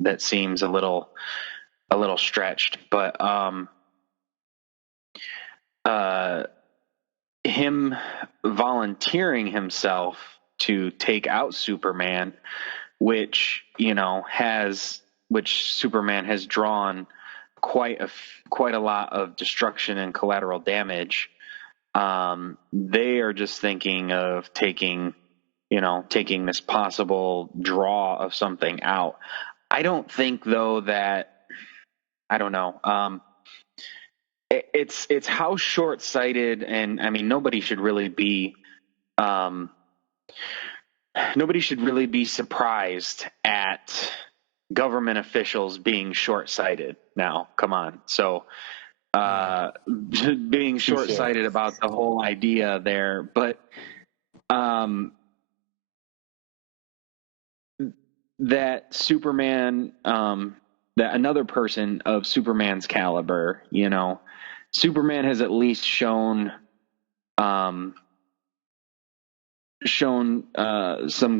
that seems a little stretched, but him volunteering himself to take out Superman, which Superman has drawn quite a lot of destruction and collateral damage. They are just thinking of taking this possible draw of something out. I don't think, though, that I don't know. It's how short-sighted, and I mean nobody should really be surprised at government officials being short-sighted. Now, come on. So being short-sighted about the whole idea there, but that Superman, that another person of Superman's caliber, Superman has at least shown some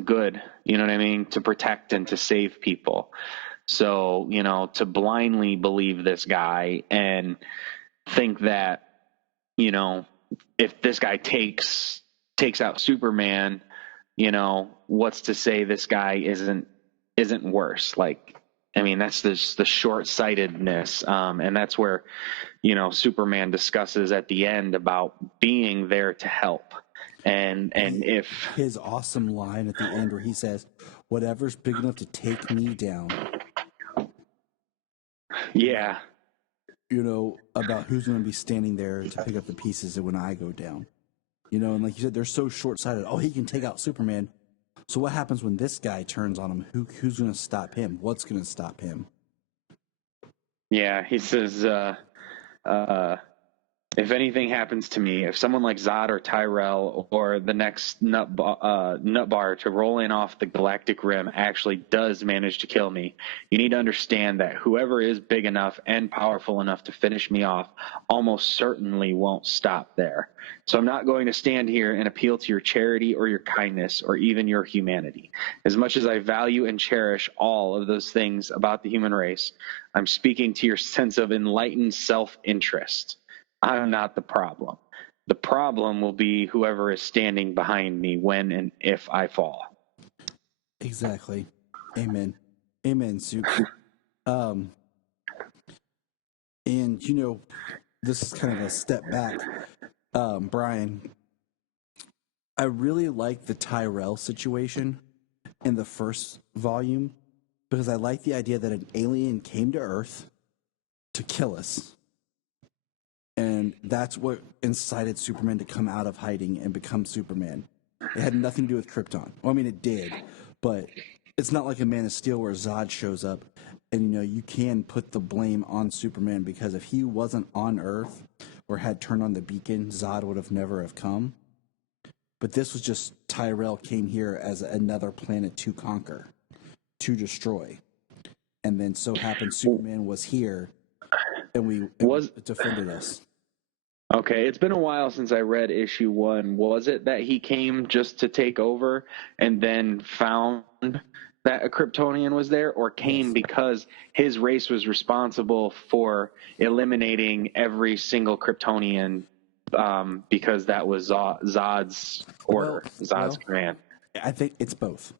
good, you know what I mean, to protect and to save people. So, to blindly believe this guy and think that, if this guy takes out Superman, what's to say this guy isn't worse? Like, I mean, that's the short-sightedness, and that's where, Superman discusses at the end about being there to help. And if his awesome line at the end where he says, "Whatever's big enough to take me down." Yeah. You know, about who's going to be standing there to pick up the pieces when I go down. You know, and like you said, they're so short-sighted. Oh, he can take out Superman. So what happens when this guy turns on him? Who's going to stop him? What's going to stop him? Yeah, he says, if anything happens to me, if someone like Zod or Tyrell or the next nutbar to roll in off the galactic rim actually does manage to kill me, you need to understand that whoever is big enough and powerful enough to finish me off almost certainly won't stop there. So I'm not going to stand here and appeal to your charity or your kindness or even your humanity. As much as I value and cherish all of those things about the human race, I'm speaking to your sense of enlightened self-interest. I'm not the problem. The problem will be whoever is standing behind me when and if I fall. Exactly. Amen. Amen, Soup. And, you know, this is kind of a step back. Bryan, I really like the Tyrell situation in the first volume because I like the idea that an alien came to Earth to kill us. And that's what incited Superman to come out of hiding and become Superman. It had nothing to do with Krypton. Well, I mean, it did, but it's not like a Man of Steel where Zod shows up and, you know, you can put the blame on Superman because if he wasn't on Earth or had turned on the beacon, Zod would have never have come. But this was just Tyrell came here as another planet to conquer, to destroy. And then so happened Superman was here and defended us. Okay, it's been a while since I read issue 1. Was it that he came just to take over and then found that a Kryptonian was there, or came because his race was responsible for eliminating every single Kryptonian because that was Zod's order, Zod's command? I think it's both.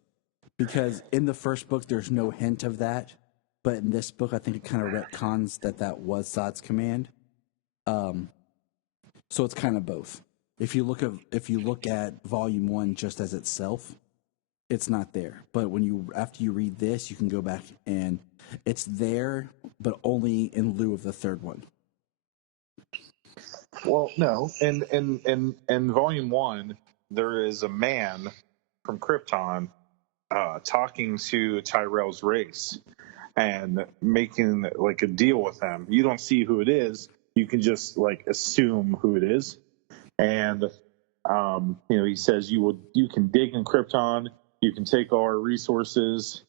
Because in the first book, there's no hint of that. But in this book, I think it kind of retcons that was Zod's command. So it's kind of both. If you look at Volume 1 just as itself, it's not there. But after you read this, you can go back and it's there, but only in lieu of the third one. Well, no. In Volume 1, there is a man from Krypton talking to Tyrell's race and making like a deal with them. You don't see who it is. You can just like assume who it is. And you know, he says you can dig in Krypton, you can take all our resources,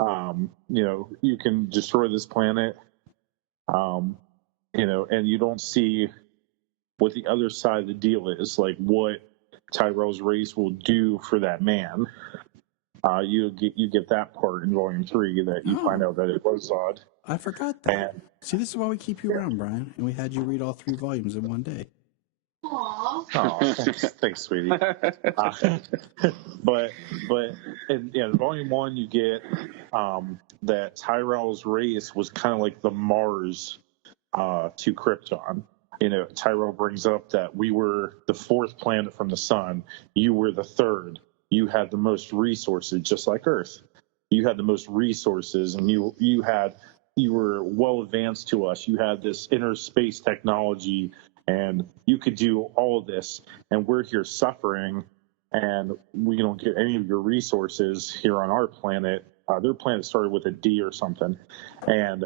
you know, you can destroy this planet, you know, and you don't see what the other side of the deal is, like what Tyrell's race will do for that man. You get that part in Volume 3 that you find out that it was Zod. I forgot that. See, this is why we keep you around, Bryan, and we had you read all 3 volumes in one day. Oh, thanks, sweetie. But in Volume 1, you get that Tyrell's race was kind of like the Mars to Krypton. You know, Tyrell brings up that we were the 4th planet from the sun. You were the 3rd. You had the most resources, just like Earth. You had the most resources, and you were well advanced to us. You had this inner space technology, and you could do all of this. And we're here suffering, and we don't get any of your resources here on our planet. Their planet started with a D or something, and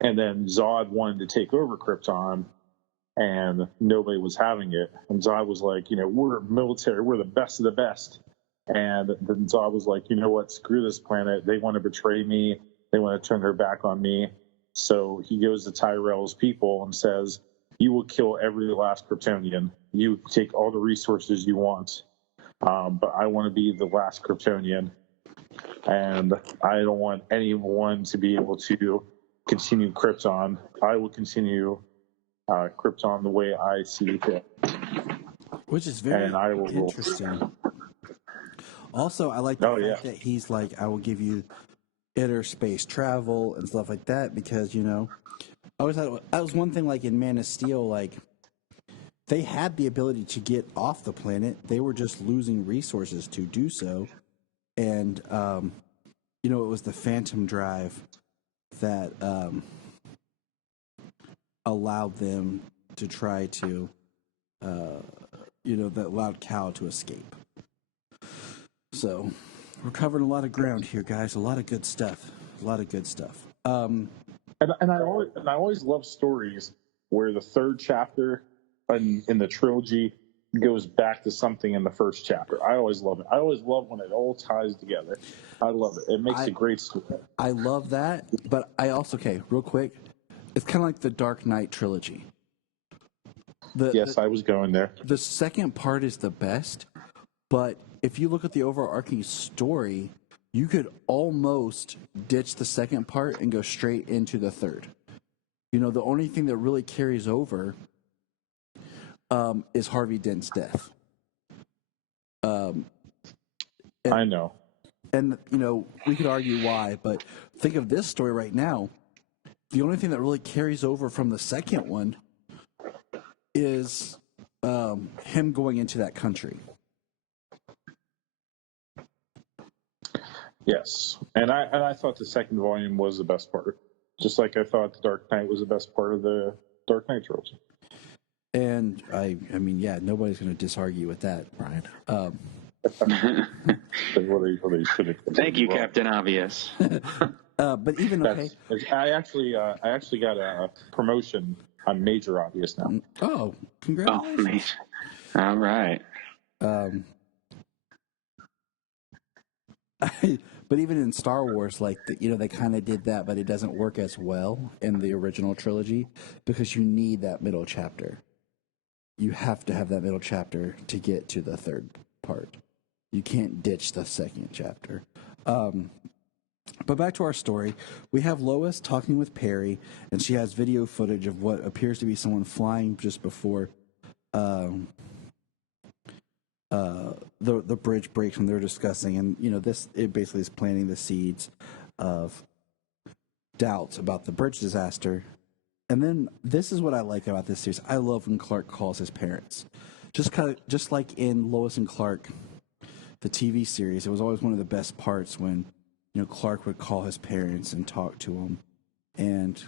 then Zod wanted to take over Krypton, and nobody was having it. And Zod was like, you know, we're military, we're the best of the best. And then Zod was like, you know what, screw this planet. They want to betray me. They want to turn their back on me. So he goes to Tyrell's people and says, you will kill every last Kryptonian. You take all the resources you want. But I want to be the last Kryptonian. And I don't want anyone to be able to continue Krypton. I will continue Krypton the way I see fit. Which is very interesting. Also, I like the fact that he's like, I will give you inner space travel and stuff like that because, you know, I always thought that was one thing like in Man of Steel, like they had the ability to get off the planet. They were just losing resources to do so. And, it was the Phantom Drive that allowed them to try to, that allowed Cal to escape. So we're covering a lot of ground here, guys. A lot of good stuff. And I always love stories where the third chapter in the trilogy goes back to something in the first chapter. I always love it. I always love when it all ties together. I love it. It makes a great story. I love that, but I also, real quick, it's kind of like the Dark Knight trilogy. I was going there. The second part is the best, but if you look at the overarching story, you could almost ditch the second part and go straight into the third. The only thing that really carries over is Harvey Dent's death. I know. And, we could argue why, but think of this story right now. The only thing that really carries over from the second one is him going into that country. Yes, and I thought the second volume was the best part, just like I thought the Dark Knight was the best part of the Dark Knight trilogy. And I mean, nobody's going to disargue with that, Brian. Thank you, Captain Obvious. But even I actually got a promotion. I'm Major Obvious now. Oh, congratulations! Oh, all right. But even in Star Wars, they kind of did that, but it doesn't work as well in the original trilogy because you need that middle chapter. You have to have that middle chapter to get to the third part. You can't ditch the second chapter. But back to our story. We have Lois talking with Perry, and she has video footage of what appears to be someone flying just before the bridge breaks, and they're discussing. And, it basically is planting the seeds of doubts about the bridge disaster. And then this is what I like about this series. I love when Clark calls his parents. Just like in Lois and Clark, the TV series, it was always one of the best parts when, Clark would call his parents and talk to them. And,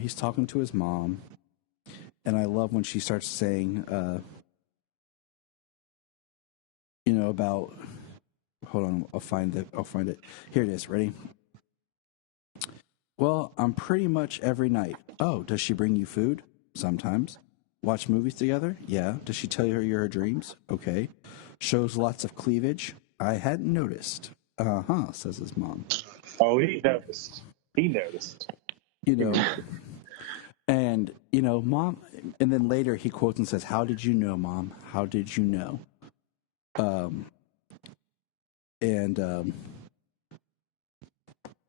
he's talking to his mom. And I love when she starts saying, about, hold on, I'll find it. Here it is. Ready? Well, I'm pretty much every night. Oh, does she bring you food? Sometimes. Watch movies together? Yeah. Does she tell you her dreams? Okay. Shows lots of cleavage? I hadn't noticed. Uh-huh, says his mom. Oh, he noticed. And, Mom, and then later he quotes and says, how did you know, Mom? How did you know?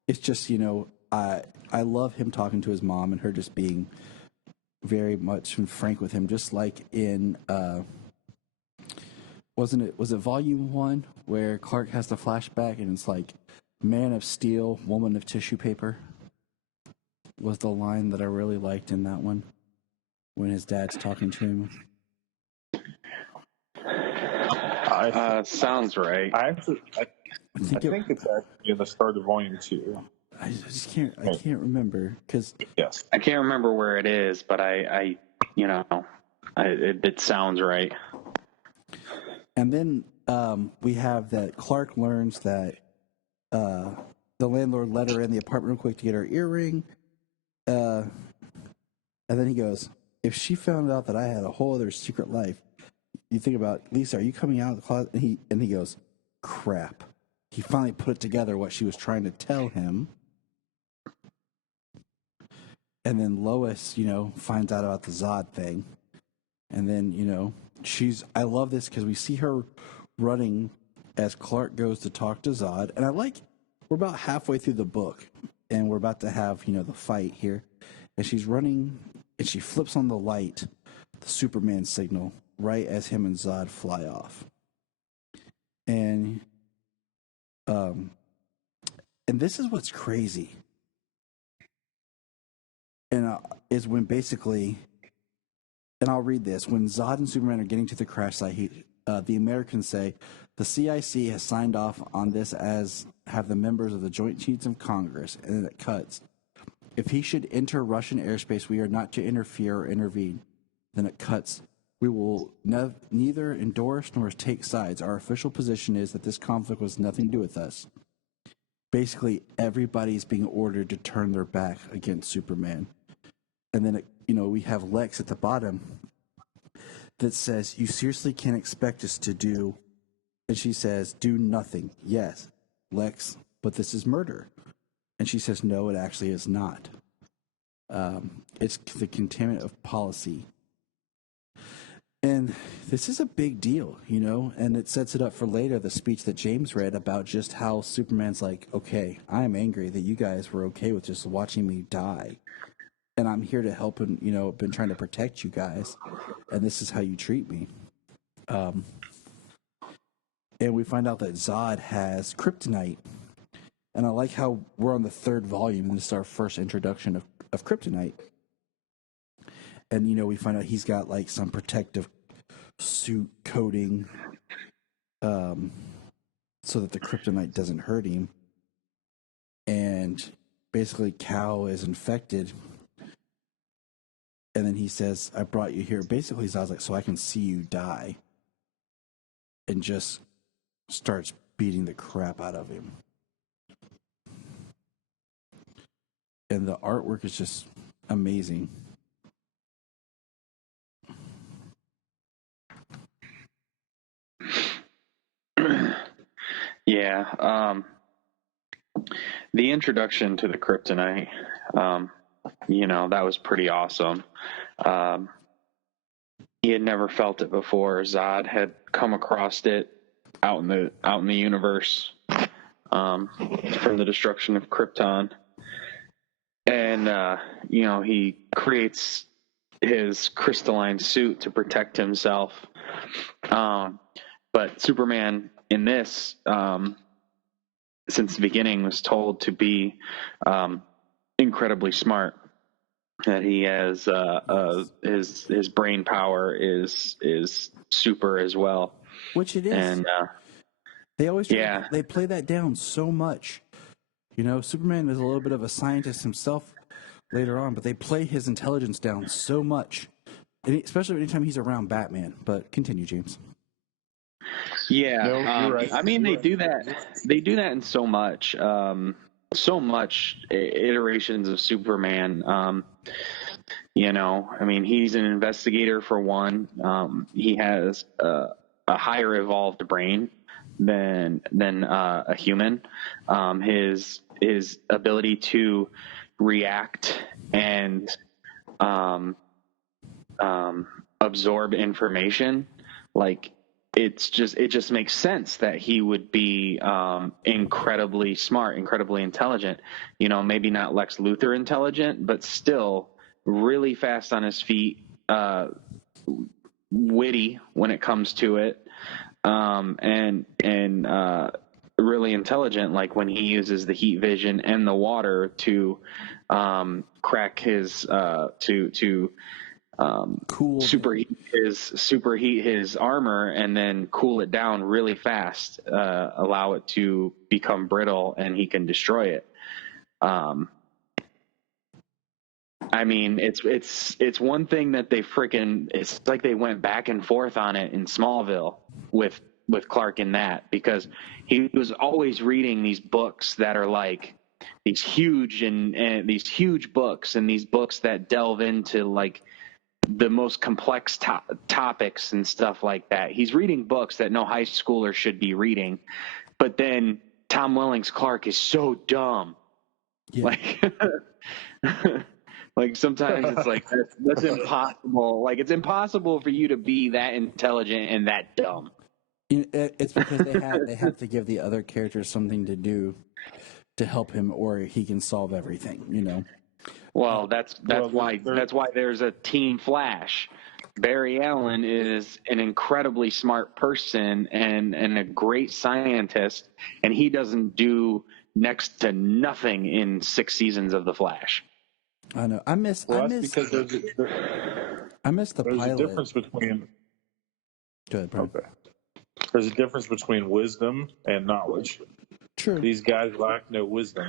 It's just, I love him talking to his mom and her just being very much frank with him, just like in, was it volume 1 where Clark has the flashback and it's like, man of steel, woman of tissue paper was the line that I really liked in that one when his dad's talking to him. Sounds right. I think it's actually in the start of volume 2. I can't remember because yes, I can't remember where it is, but it sounds right. And then we have that Clark learns that the landlord let her in the apartment real quick to get her earring, and then he goes, "If she found out that I had a whole other secret life, you think about Lisa. Are you coming out of the closet?" And he goes, "Crap." He finally put it together what she was trying to tell him. And then Lois, finds out about the Zod thing. And then, I love this because we see her running as Clark goes to talk to Zod. And we're about halfway through the book and we're about to have, the fight here. And she's running and she flips on the light, the Superman signal, right as him and Zod fly off. And this is what's crazy. And is when basically and I'll read this. When Zod and Superman are getting to the crash site, the Americans say, the CIC has signed off on this, as have the members of the Joint Chiefs of Congress, and then it cuts. If he should enter Russian airspace, we are not to interfere or intervene. Then it cuts. We will neither endorse nor take sides. Our official position is that this conflict was nothing to do with us. Basically, everybody's being ordered to turn their back against Superman. And then, we have Lex at the bottom that says, you seriously can't expect us to do, and she says, do nothing. Yes, Lex, but this is murder. And she says, no, it actually is not. It's the contaminant of policy. And this is a big deal, and it sets it up for later, the speech that James read about just how Superman's like, okay, I'm angry that you guys were okay with just watching me die. And I'm here to help and, been trying to protect you guys. And this is how you treat me. And we find out that Zod has Kryptonite. And I like how we're on the 3rd volume, and this is our first introduction of Kryptonite. And, we find out he's got, like, some protective suit coating so that the Kryptonite doesn't hurt him. And basically, Cal is infected. And then he says, I brought you here. Basically, Zod's like, so I can see you die. And just starts beating the crap out of him. And the artwork is just amazing. Yeah. The introduction to the Kryptonite, that was pretty awesome. He had never felt it before. Zod had come across it out in the universe from the destruction of Krypton. And, he creates his crystalline suit to protect himself. But Superman in this, since the beginning, was told to be incredibly smart. That he has his brain power is super as well. Which it is. And they always they play that down so much. Superman is a little bit of a scientist himself later on, but they play his intelligence down so much, especially anytime he's around Batman. But continue, James. Yeah, No, you're right. I mean, they do that. They do that in so much iterations of Superman. He's an investigator for one. He has a higher evolved brain than a human. His ability to react and absorb information, like, it just makes sense that he would be incredibly smart, incredibly intelligent. Maybe not Lex Luthor intelligent, but still really fast on his feet, witty when it comes to it, and really intelligent. Like when he uses the heat vision and the water to crack his superheat his armor and then cool it down really fast, allow it to become brittle, and he can destroy it. It's one thing that it's like they went back and forth on it in Smallville with Clark in that, because he was always reading these books that are like these huge and these huge books, and these books that delve into like the most complex topics and stuff like that. He's reading books that no high schooler should be reading, but then Tom Welling's Clark is so dumb. Yeah. Like sometimes it's like that's impossible. Like it's impossible for you to be that intelligent and that dumb. It's because they have to give the other characters something to do to help him, or he can solve everything. Well, that's why there's a Team Flash. Barry Allen is an incredibly smart person and a great scientist, and he doesn't do next to nothing in 6 seasons of The Flash. I know. I missed the There's pilot. a difference between. Go ahead, Brian. Okay. There's a difference between wisdom and knowledge. True. These guys lack no wisdom.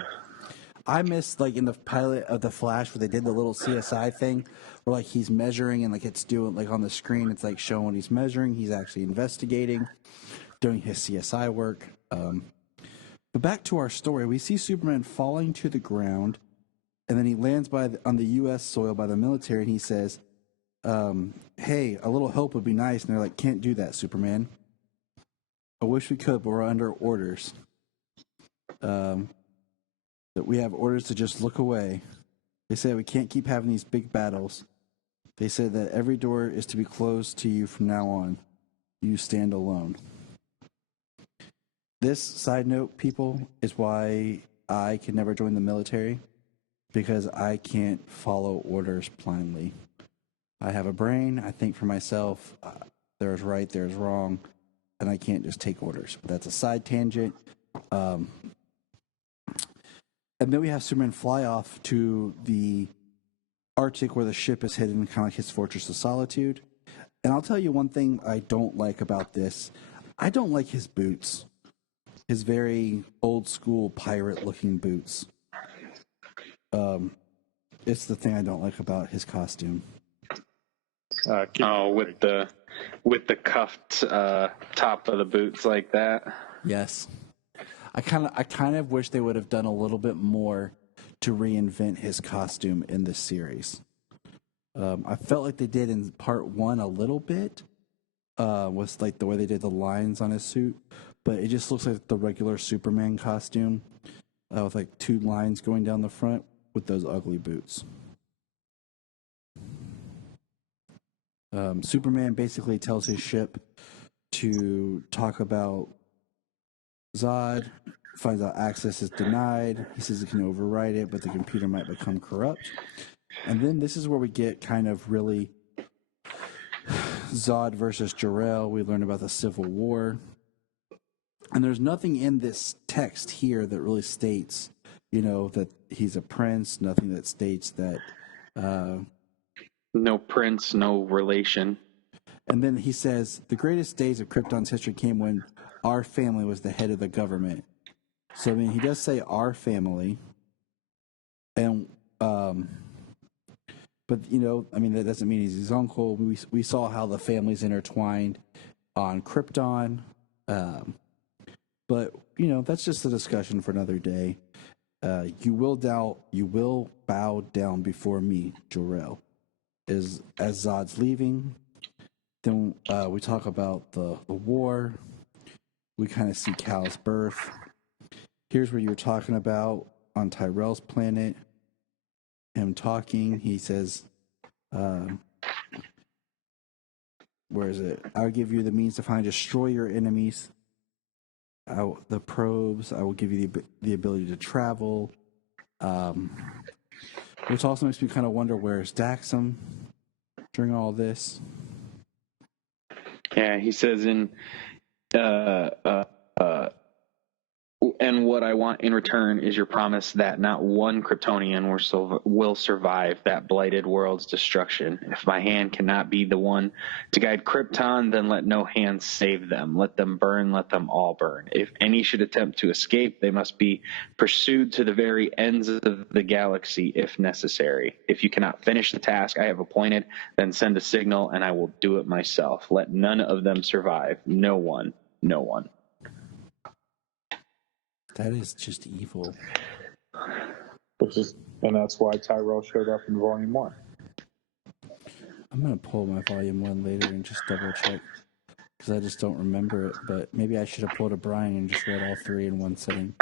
I missed like in the pilot of The Flash where they did the little CSI thing where like he's measuring and like it's doing like on the screen it's like showing he's measuring, he's actually investigating, doing his CSI work. But back to our story, we see Superman falling to the ground, and then he lands on the U.S. soil by the military, and he says, "Hey, a little help would be nice." And they're like, "Can't do that, Superman. I wish we could, but we're under orders. That we have orders to just look away. They say we can't keep having these big battles. They said that every door is to be closed to you from now on. You stand alone." This, side note, people, is why I can never join the military, because I can't follow orders blindly. I have a brain, I think for myself, there's right, there's wrong, and I can't just take orders. But that's a side tangent. And then we have Superman fly off to the Arctic where the ship is hidden, kind of like his Fortress of Solitude. And I'll tell you one thing I don't like about this. I don't like his boots. His very old school pirate looking boots. It's the thing I don't like about his costume. With the cuffed top of the boots like that. Yes. I kind of wish they would have done a little bit more to reinvent his costume in this series. I felt like they did in part 1 a little bit, was like the way they did the lines on his suit, but it just looks like the regular Superman costume with like 2 lines going down the front with those ugly boots. Superman basically tells his ship to talk about Zod, finds out access is denied. He says he can override it, but the computer might become corrupt. And then this is where we get kind of really Zod versus Jor-El. We learn about the Civil War. And there's nothing in this text here that really states, that he's a prince. Nothing that states that... no prince, no relation. And then he says, the greatest days of Krypton's history came when our family was the head of the government. So, he does say our family. And, but, that doesn't mean he's his uncle. We saw how the family's intertwined on Krypton. But, that's just a discussion for another day. You will bow down before me, Jor-El. As Zod's leaving, then we talk about the war. We kind of see Cal's birth. Here's where you're talking about on Tyrell's planet. Him talking, he says, where is it? I'll give you the means to find and destroy your enemies. The probes. I will give you the ability to travel. Which also makes me kind of wonder, where's Daxam during all this? Yeah, he says and what I want in return is your promise that not one Kryptonian will survive that blighted world's destruction. If my hand cannot be the one to guide Krypton, then let no hand save them. Let them burn, let them all burn. If any should attempt to escape, they must be pursued to the very ends of the galaxy if necessary. If you cannot finish the task I have appointed, then send a signal and I will do it myself. Let none of them survive. No one. No one. That is just evil. And that's why Tyrell showed up in Volume 1. I'm going to pull my Volume 1 later and just double check, because I just don't remember it. But maybe I should have pulled a Bryan and just read all 3 in one sitting.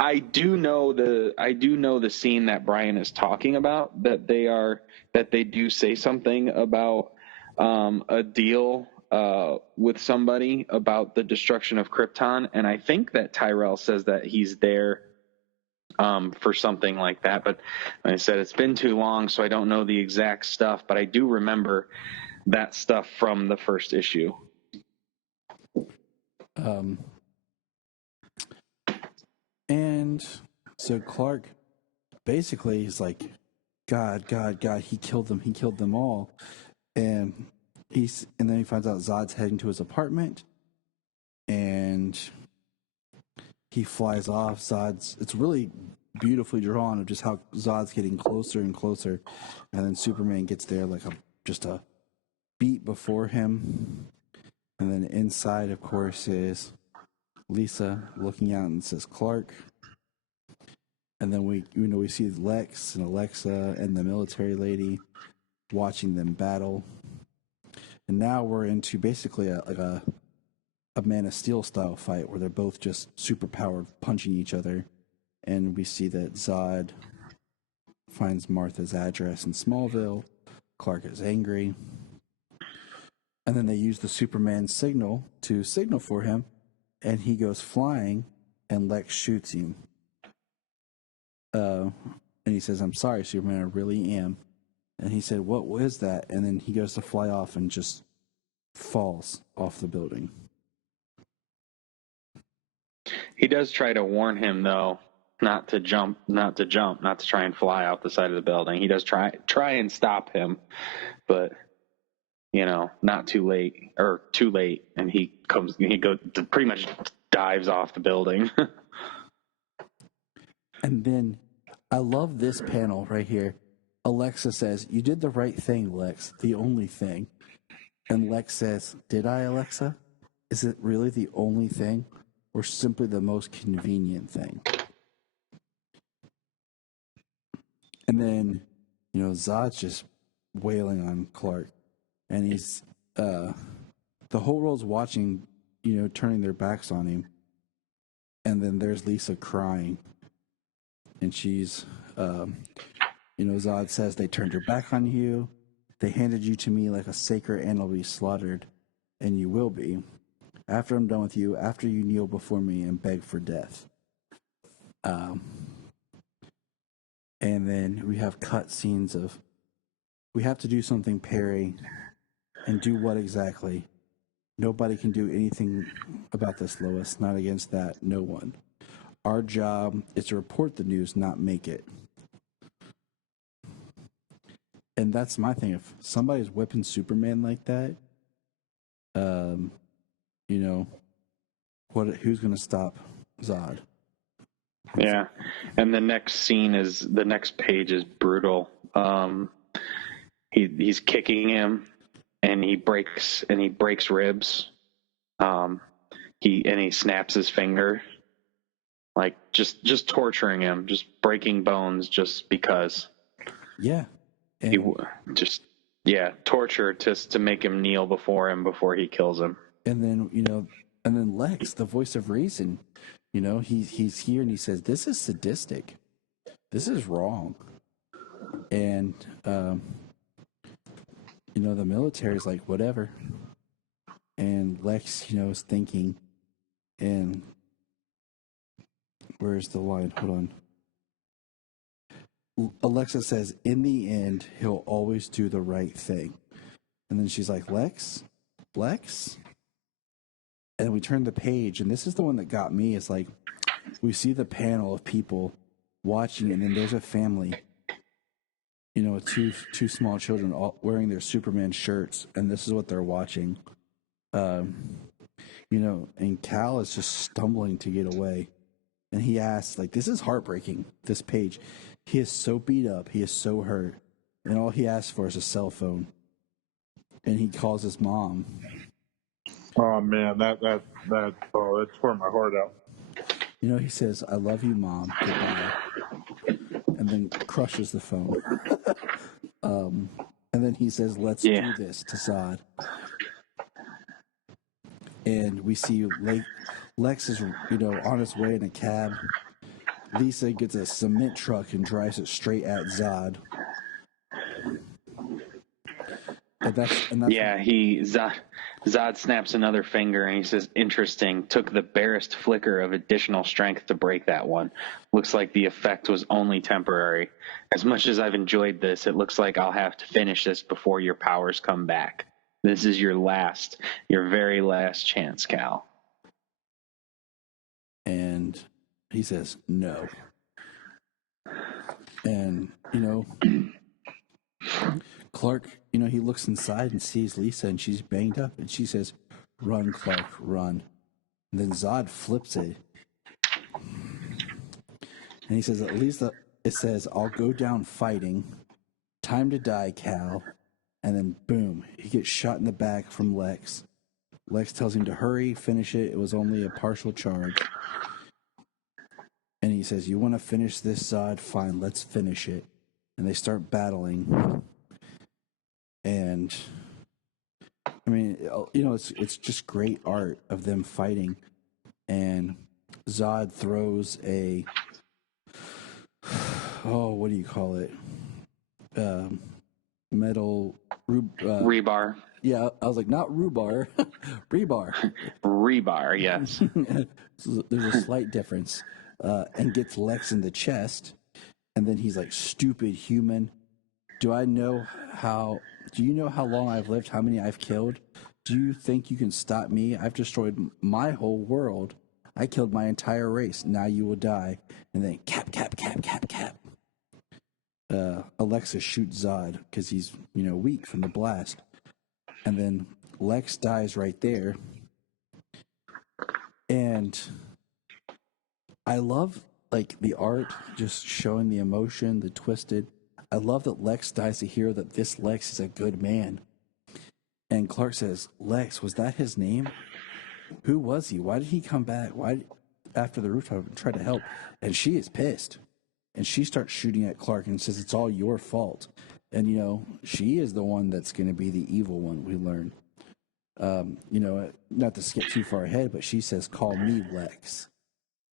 I do know the scene that Bryan is talking about, that they do say something about a deal with somebody about the destruction of Krypton, and I think that Tyrell says that he's there for something like that. But like I said, it's been too long, so I don't know the exact stuff, but I do remember that stuff from the first issue. And so Clark basically is like, God, he killed them all. And then he finds out Zod's heading to his apartment, and he flies off. It's really beautifully drawn of just how Zod's getting closer and closer, and then Superman gets there like just a beat before him, and then inside, of course, is Lisa looking out and says Clark, and then we see Lex and Alexa and the military lady watching them battle, and now we're into basically a Man of Steel style fight where they're both just super powered punching each other. And we see that Zod finds Martha's address in Smallville. Clark is angry. And then they use the Superman signal to signal for him. And he goes flying, and Lex shoots him. And he says, "I'm sorry, Superman, I really am." And he said, "What was that?" And then he goes to fly off and just falls off the building. He does try to warn him, though, not to try and fly out the side of the building. He does try and stop him, but not too late, and he pretty much dives off the building. And then I love this panel right here. Alexa says, "You did the right thing, Lex, the only thing." And Lex says, "Did I, Alexa? Is it really the only thing, or simply the most convenient thing?" And then, Zod's just wailing on Clark. And he's, the whole world's watching, turning their backs on him. And then there's Lisa crying. And she's, Zod says, "They turned your back on you. They handed you to me like a sacred animal to be slaughtered. And you will be. After I'm done with you, after you kneel before me and beg for death." And then we have cut scenes of, "We have to do something, Perry. And do what exactly? Nobody can do anything about this, Lois. Not against that. No one. Our job is to report the news, not make it." And that's my thing. If somebody's whipping Superman like that, who's going to stop Zod? Yeah, and the next page is brutal. He's kicking him, and he breaks ribs. He snaps his finger, like just torturing him, just breaking bones, just because. Yeah, torture just to make him kneel before him before he kills him. And then Lex, the voice of reason, he's here and he says, "This is sadistic. This is wrong." And, the military's like, "Whatever." And Lex, is thinking, and where's the line? Hold on. Alexa says, "In the end, he'll always do the right thing." And then she's like, Lex? And we turn the page, and this is the one that got me. It's like, we see the panel of people watching, and then there's a family, two small children all wearing their Superman shirts, and this is what they're watching. And Cal is just stumbling to get away. And he asks, this is heartbreaking, this page. He is so beat up. He is so hurt. And all he asks for is a cell phone. And he calls his mom. Oh, man, that tore my heart out. He says, "I love you, Mom. Goodbye." And then crushes the phone. And then he says, "Let's do this," to Zod. And we see Lex is, on his way in a cab. Lisa gets a cement truck and drives it straight at Zod. Zod snaps another finger and he says, "Interesting. Took the barest flicker of additional strength to break that one. Looks like the effect was only temporary. As much as I've enjoyed this, it looks like I'll have to finish this before your powers come back. This is your very last chance, Cal." And he says, "No." And, Clark, he looks inside and sees Lisa, and she's banged up, and she says, "Run, Clark, run." And then Zod flips it, and he says, "At least it says, I'll go down fighting. Time to die, Cal." And then boom, he gets shot in the back from Lex. Lex tells him to hurry, finish it. It was only a partial charge. And he says, "You want to finish this, Zod? Fine, let's finish it." And they start battling. And I mean, it's just great art of them fighting. And Zod throws a what do you call it? Metal rebar. Yeah, I was like, not rhubarb, rebar. Rebar, yes. So there's a slight difference. And gets Lex in the chest, and then he's like, "Stupid human. Do you know how long I've lived, how many I've killed? Do you think you can stop me? I've destroyed my whole world. I killed my entire race. Now you will die." And then cap. Alexa shoots Zod because he's, weak from the blast. And then Lex dies right there. And I love, the art, just showing the emotion, the twisted. I love that Lex dies to hear that this Lex is a good man. And Clark says, "Lex, was that his name? Who was he? Why did he come back? Why, after the rooftop, try to help?" And she is pissed. And she starts shooting at Clark and says, "It's all your fault." And, she is the one that's going to be the evil one, we learn. Not to skip too far ahead, but she says, "Call me Lex."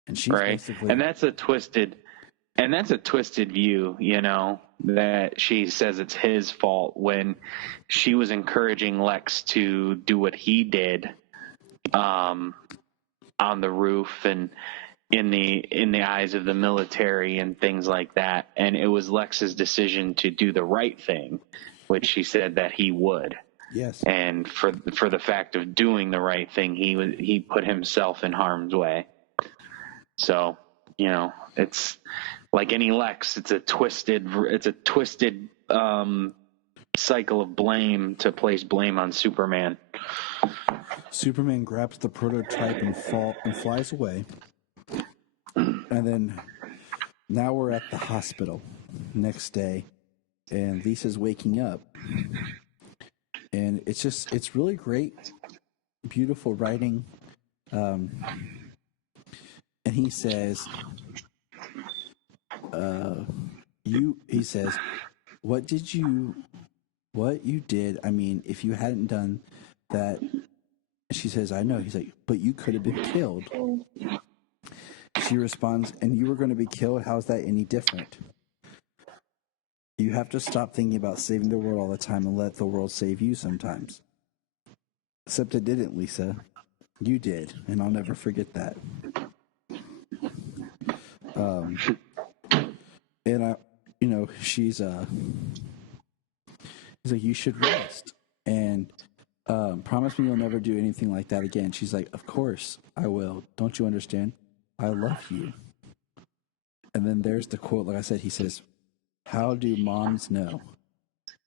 And she's right. basically... And that's a twisted view, that she says it's his fault when she was encouraging Lex to do what he did on the roof and in the eyes of the military and things like that. And it was Lex's decision to do the right thing, which she said that he would. Yes. And for the fact of doing the right thing, he put himself in harm's way. So, it's like any Lex, it's a twisted cycle of blame to place blame on Superman. Superman grabs the prototype and flies away. And then now we're at the hospital next day, and Lisa's waking up. And it's really great, beautiful writing. And he says, he says, what you did, I mean, if you hadn't done that, she says, "I know." He's like, "But you could have been killed." She responds, "And you were going to be killed? How's that any different? You have to stop thinking about saving the world all the time and let the world save you sometimes." Except it didn't, Lisa. You did, and I'll never forget that. And she's like, "You should rest, and promise me you'll never do anything like that again." She's like, "Of course I will. Don't you understand? I love you." And then there's the quote, like I said, he says, "How do moms know?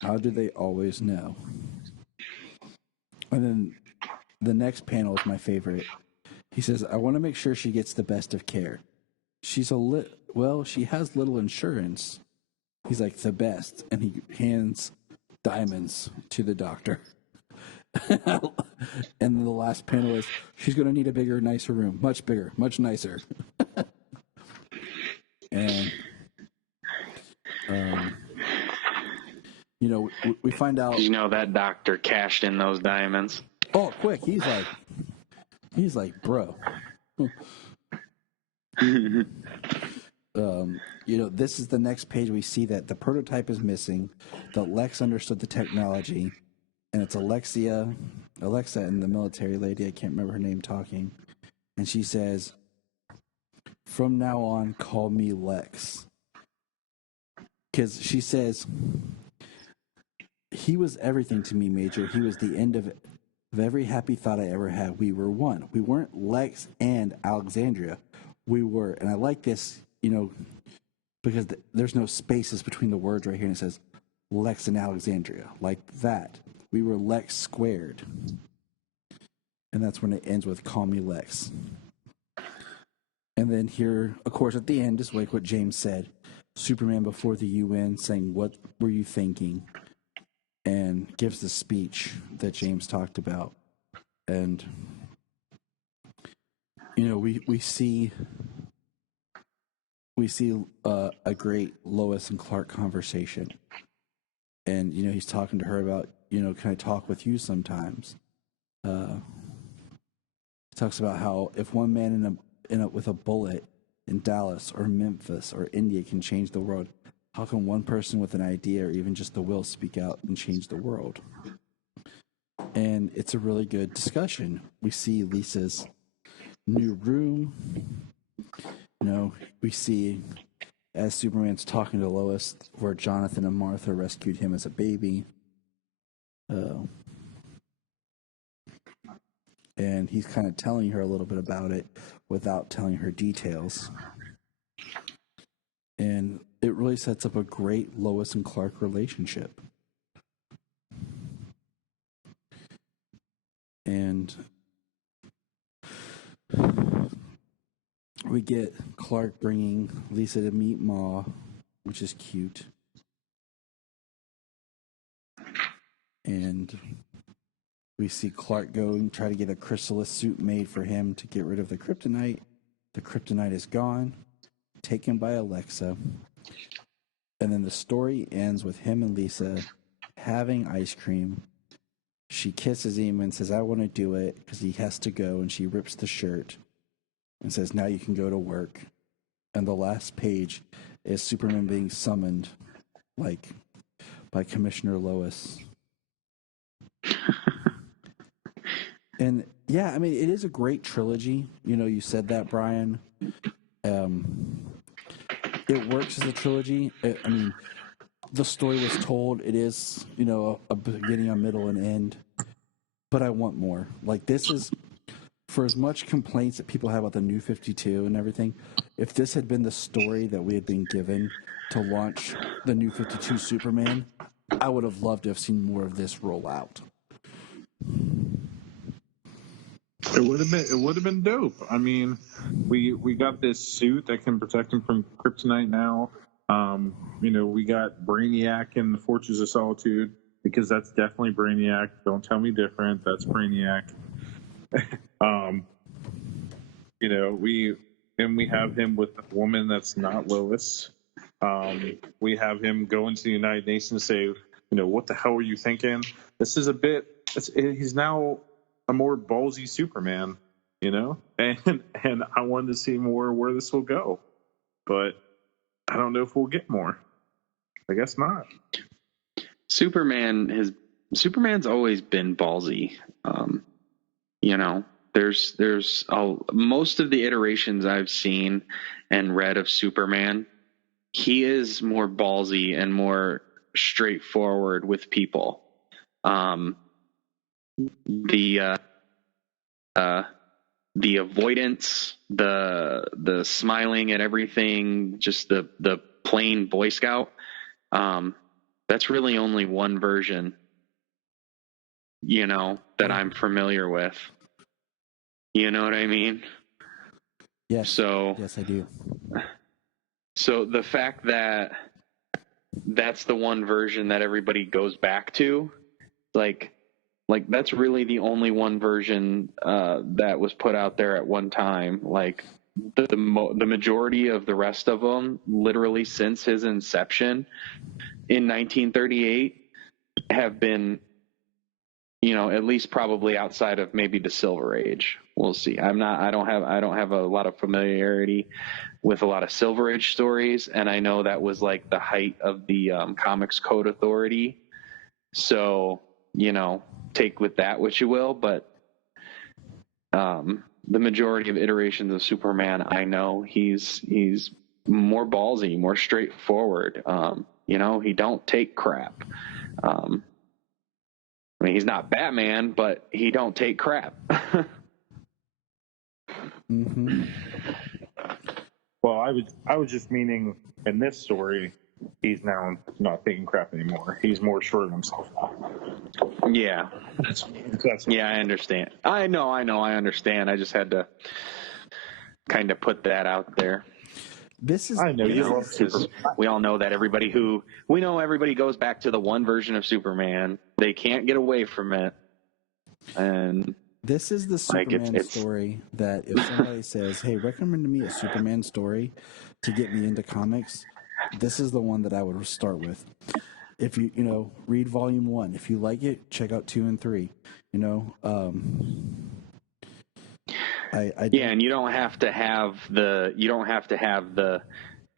How do they always know?" And then the next panel is my favorite. He says, "I want to make sure she gets the best of care. She's she has little insurance." He's like, "The best." And he hands diamonds to the doctor. And then the last panel is, "She's going to need a bigger, nicer room. Much bigger, much nicer." And, we find out... that doctor cashed in those diamonds. Oh, quick. He's like, "Bro." This is the next page. We see that the prototype is missing, that Lex understood the technology, and it's Alexa and the military lady, I can't remember her name, talking. And she says, "From now on, call me Lex." Because she says, "He was everything to me, Major. He was the end of every happy thought I ever had. We were one. We weren't Lex and Alexandria. We were." And I like this, because there's no spaces between the words right here. And it says, Lex and Alexandria, like that. We were Lex squared. And that's when it ends with "Call me Lex." And then here, of course, at the end is like what James said. Superman before the UN saying, "What were you thinking?" And gives the speech that James talked about. And, you know, we see a great Lois and Clark conversation. And, you know, he's talking to her about, you know, can I talk with you sometimes? He talks about how if one man with a bullet in Dallas or Memphis or India can change the world, how can one person with an idea or even just the will speak out and change the world? And it's a really good discussion. We see Lisa's new room. You know, we see as Superman's talking to Lois where Jonathan and Martha rescued him as a baby. And he's kind of telling her a little bit about it without telling her details. And it really sets up a great Lois and Clark relationship. And we get Clark bringing Lisa to meet Ma, which is cute. And we see Clark go and try to get a chrysalis suit made for him to get rid of the kryptonite. The kryptonite is gone, taken by Alexa. And then the story ends with him and Lisa having ice cream. She kisses him and says, "I want to do it," because he has to go. And she rips the shirt and says, "Now you can go to work." And the last page is Superman being summoned, like, by Commissioner Lois. And yeah, I mean, it is a great trilogy. You know, you said that, Bryan. It works as a trilogy. I mean, the story was told. It is, you know, a beginning, a middle, and end. But I want more. Like, this is, for as much complaints that people have about the New 52 and everything, if this had been the story that we had been given to launch the New 52 Superman, I would have loved to have seen more of this roll out. It would have been dope. I mean, we got this suit that can protect him from kryptonite now. You know, we got Brainiac in the Fortress of Solitude, because that's definitely Brainiac. Don't tell me different. That's Brainiac. You know, we have him with a woman that's not Lois. We have him go into the United Nations and say, you know, what the hell were you thinking? This is he's now a more ballsy Superman, you know? And I wanted to see more where this will go. But I don't know if we'll get more. I guess not. Superman's always been ballsy. You know, there's most of the iterations I've seen and read of Superman, he is more ballsy and more straightforward with people. The avoidance, the smiling at everything, just the plain Boy Scout. That's really only one version, you know, that I'm familiar with. You know what I mean? Yes. Yes, I do. So the fact that that's the one version that everybody goes back to, like that's really the only one version that was put out there at one time. Like the majority of the rest of them, literally since his inception in 1938, have been, you know, at least probably outside of maybe the Silver Age. We'll see. I don't have a lot of familiarity with a lot of Silver Age stories, and I know that was like the height of the Comics Code Authority. So, you know, take with that what you will, but the majority of iterations of Superman, I know he's more ballsy, more straightforward. You know, he don't take crap. I mean, he's not Batman, but he don't take crap. Mm-hmm. Well, I was just meaning in this story, he's now not taking crap anymore. He's more sure of himself now. Yeah. That's Yeah, I understand. I know, I understand. I just had to kind of put that out there. I know you love Superman. We all know that everybody goes back to the one version of Superman. They can't get away from it. And this is the Superman story that if somebody says, "Hey, recommend to me a Superman story to get me into comics," this is the one that I would start with. If you read volume 1. If you like it, check out 2 and 3. And you don't have to have the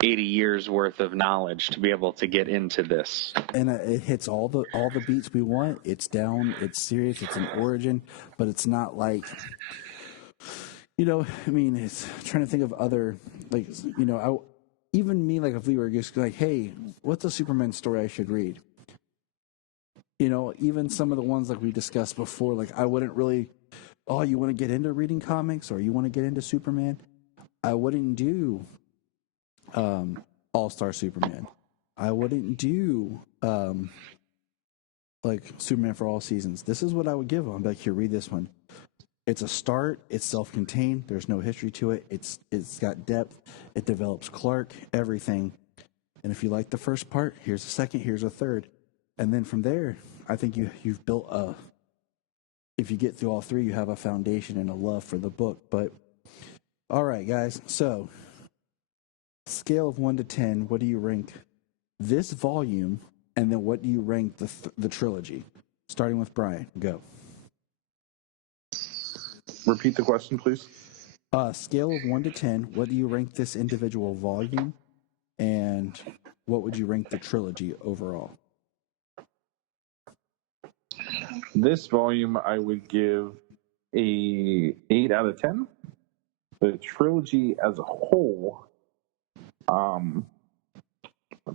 80 years worth of knowledge to be able to get into this. And it hits all the beats we want. It's down. It's serious. It's an origin, but it's not like it's trying to think of other even me, like if we were just like, hey, what's a Superman story I should read? Even some of the ones like we discussed before, like I wouldn't really. Oh, you want to get into reading comics or you want to get into Superman? I wouldn't do All-Star Superman. I wouldn't do like Superman for All Seasons. This is what I would give them. Like, here, read this one. It's a start. It's self-contained. There's no history to it. It's got depth. It develops Clark, everything. And if you like the first part, here's a second, here's a third. And then from there, I think you've built if you get through all 3, you have a foundation and a love for the book. But, all right, guys. So, scale of 1 to 10, what do you rank this volume? And then what do you rank the trilogy? Starting with Bryan. Go. Repeat the question, please. Scale of 1 to 10, what do you rank this individual volume? And what would you rank the trilogy overall? This volume I would give a 8 out of 10. The trilogy as a whole,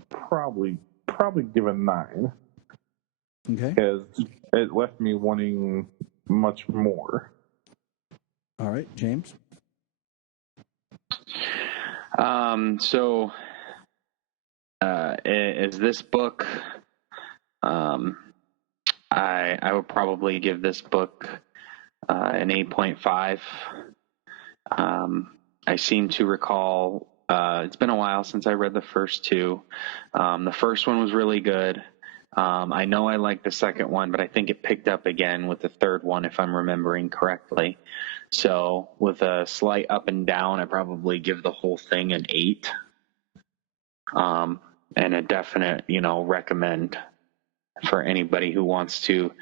probably give a 9. Okay. Because it left me wanting much more. All right, James. Is this book? I would probably give this book an 8.5. I seem to recall it's been a while since I read the first 2. The first one was really good. I know I liked the second one, but I think it picked up again with the third one, if I'm remembering correctly. So with a slight up and down, I probably give the whole thing an 8. And a definite, recommend for anybody who wants to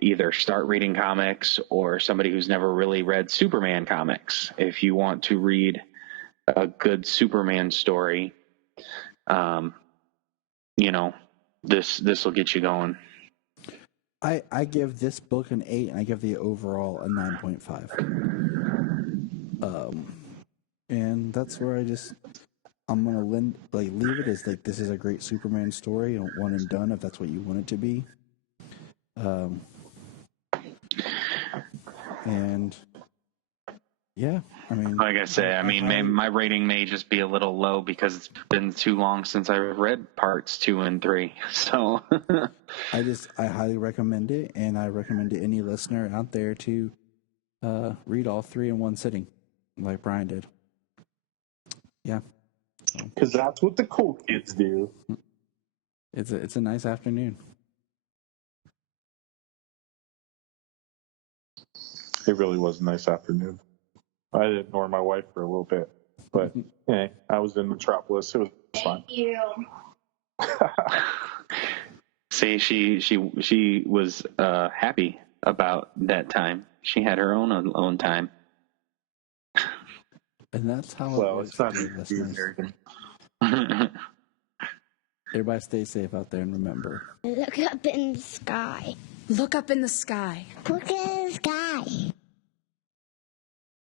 either start reading comics or somebody who's never really read Superman comics. If you want to read a good Superman story, this will get you going. I give this book an 8, and I give the overall a 9.5. And that's where I'm gonna leave it as like this is a great Superman story, one and done if that's what you want it to be. And yeah, I mean, like I say, my rating may just be a little low because it's been too long since I read parts 2 and 3. So I highly recommend it, and I recommend to any listener out there to read all 3 in one sitting, like Bryan did. Yeah, because that's what the cool kids do. It's a nice afternoon. It really was a nice afternoon. I didn't ignore my wife for a little bit, but hey, I was in Metropolis. It was fun. Thank you. See, she was happy about that time. She had her own time. And that's how well, it it's not works. American. Everybody stay safe out there, and remember. Look up in the sky. Look up in the sky. Look in the sky.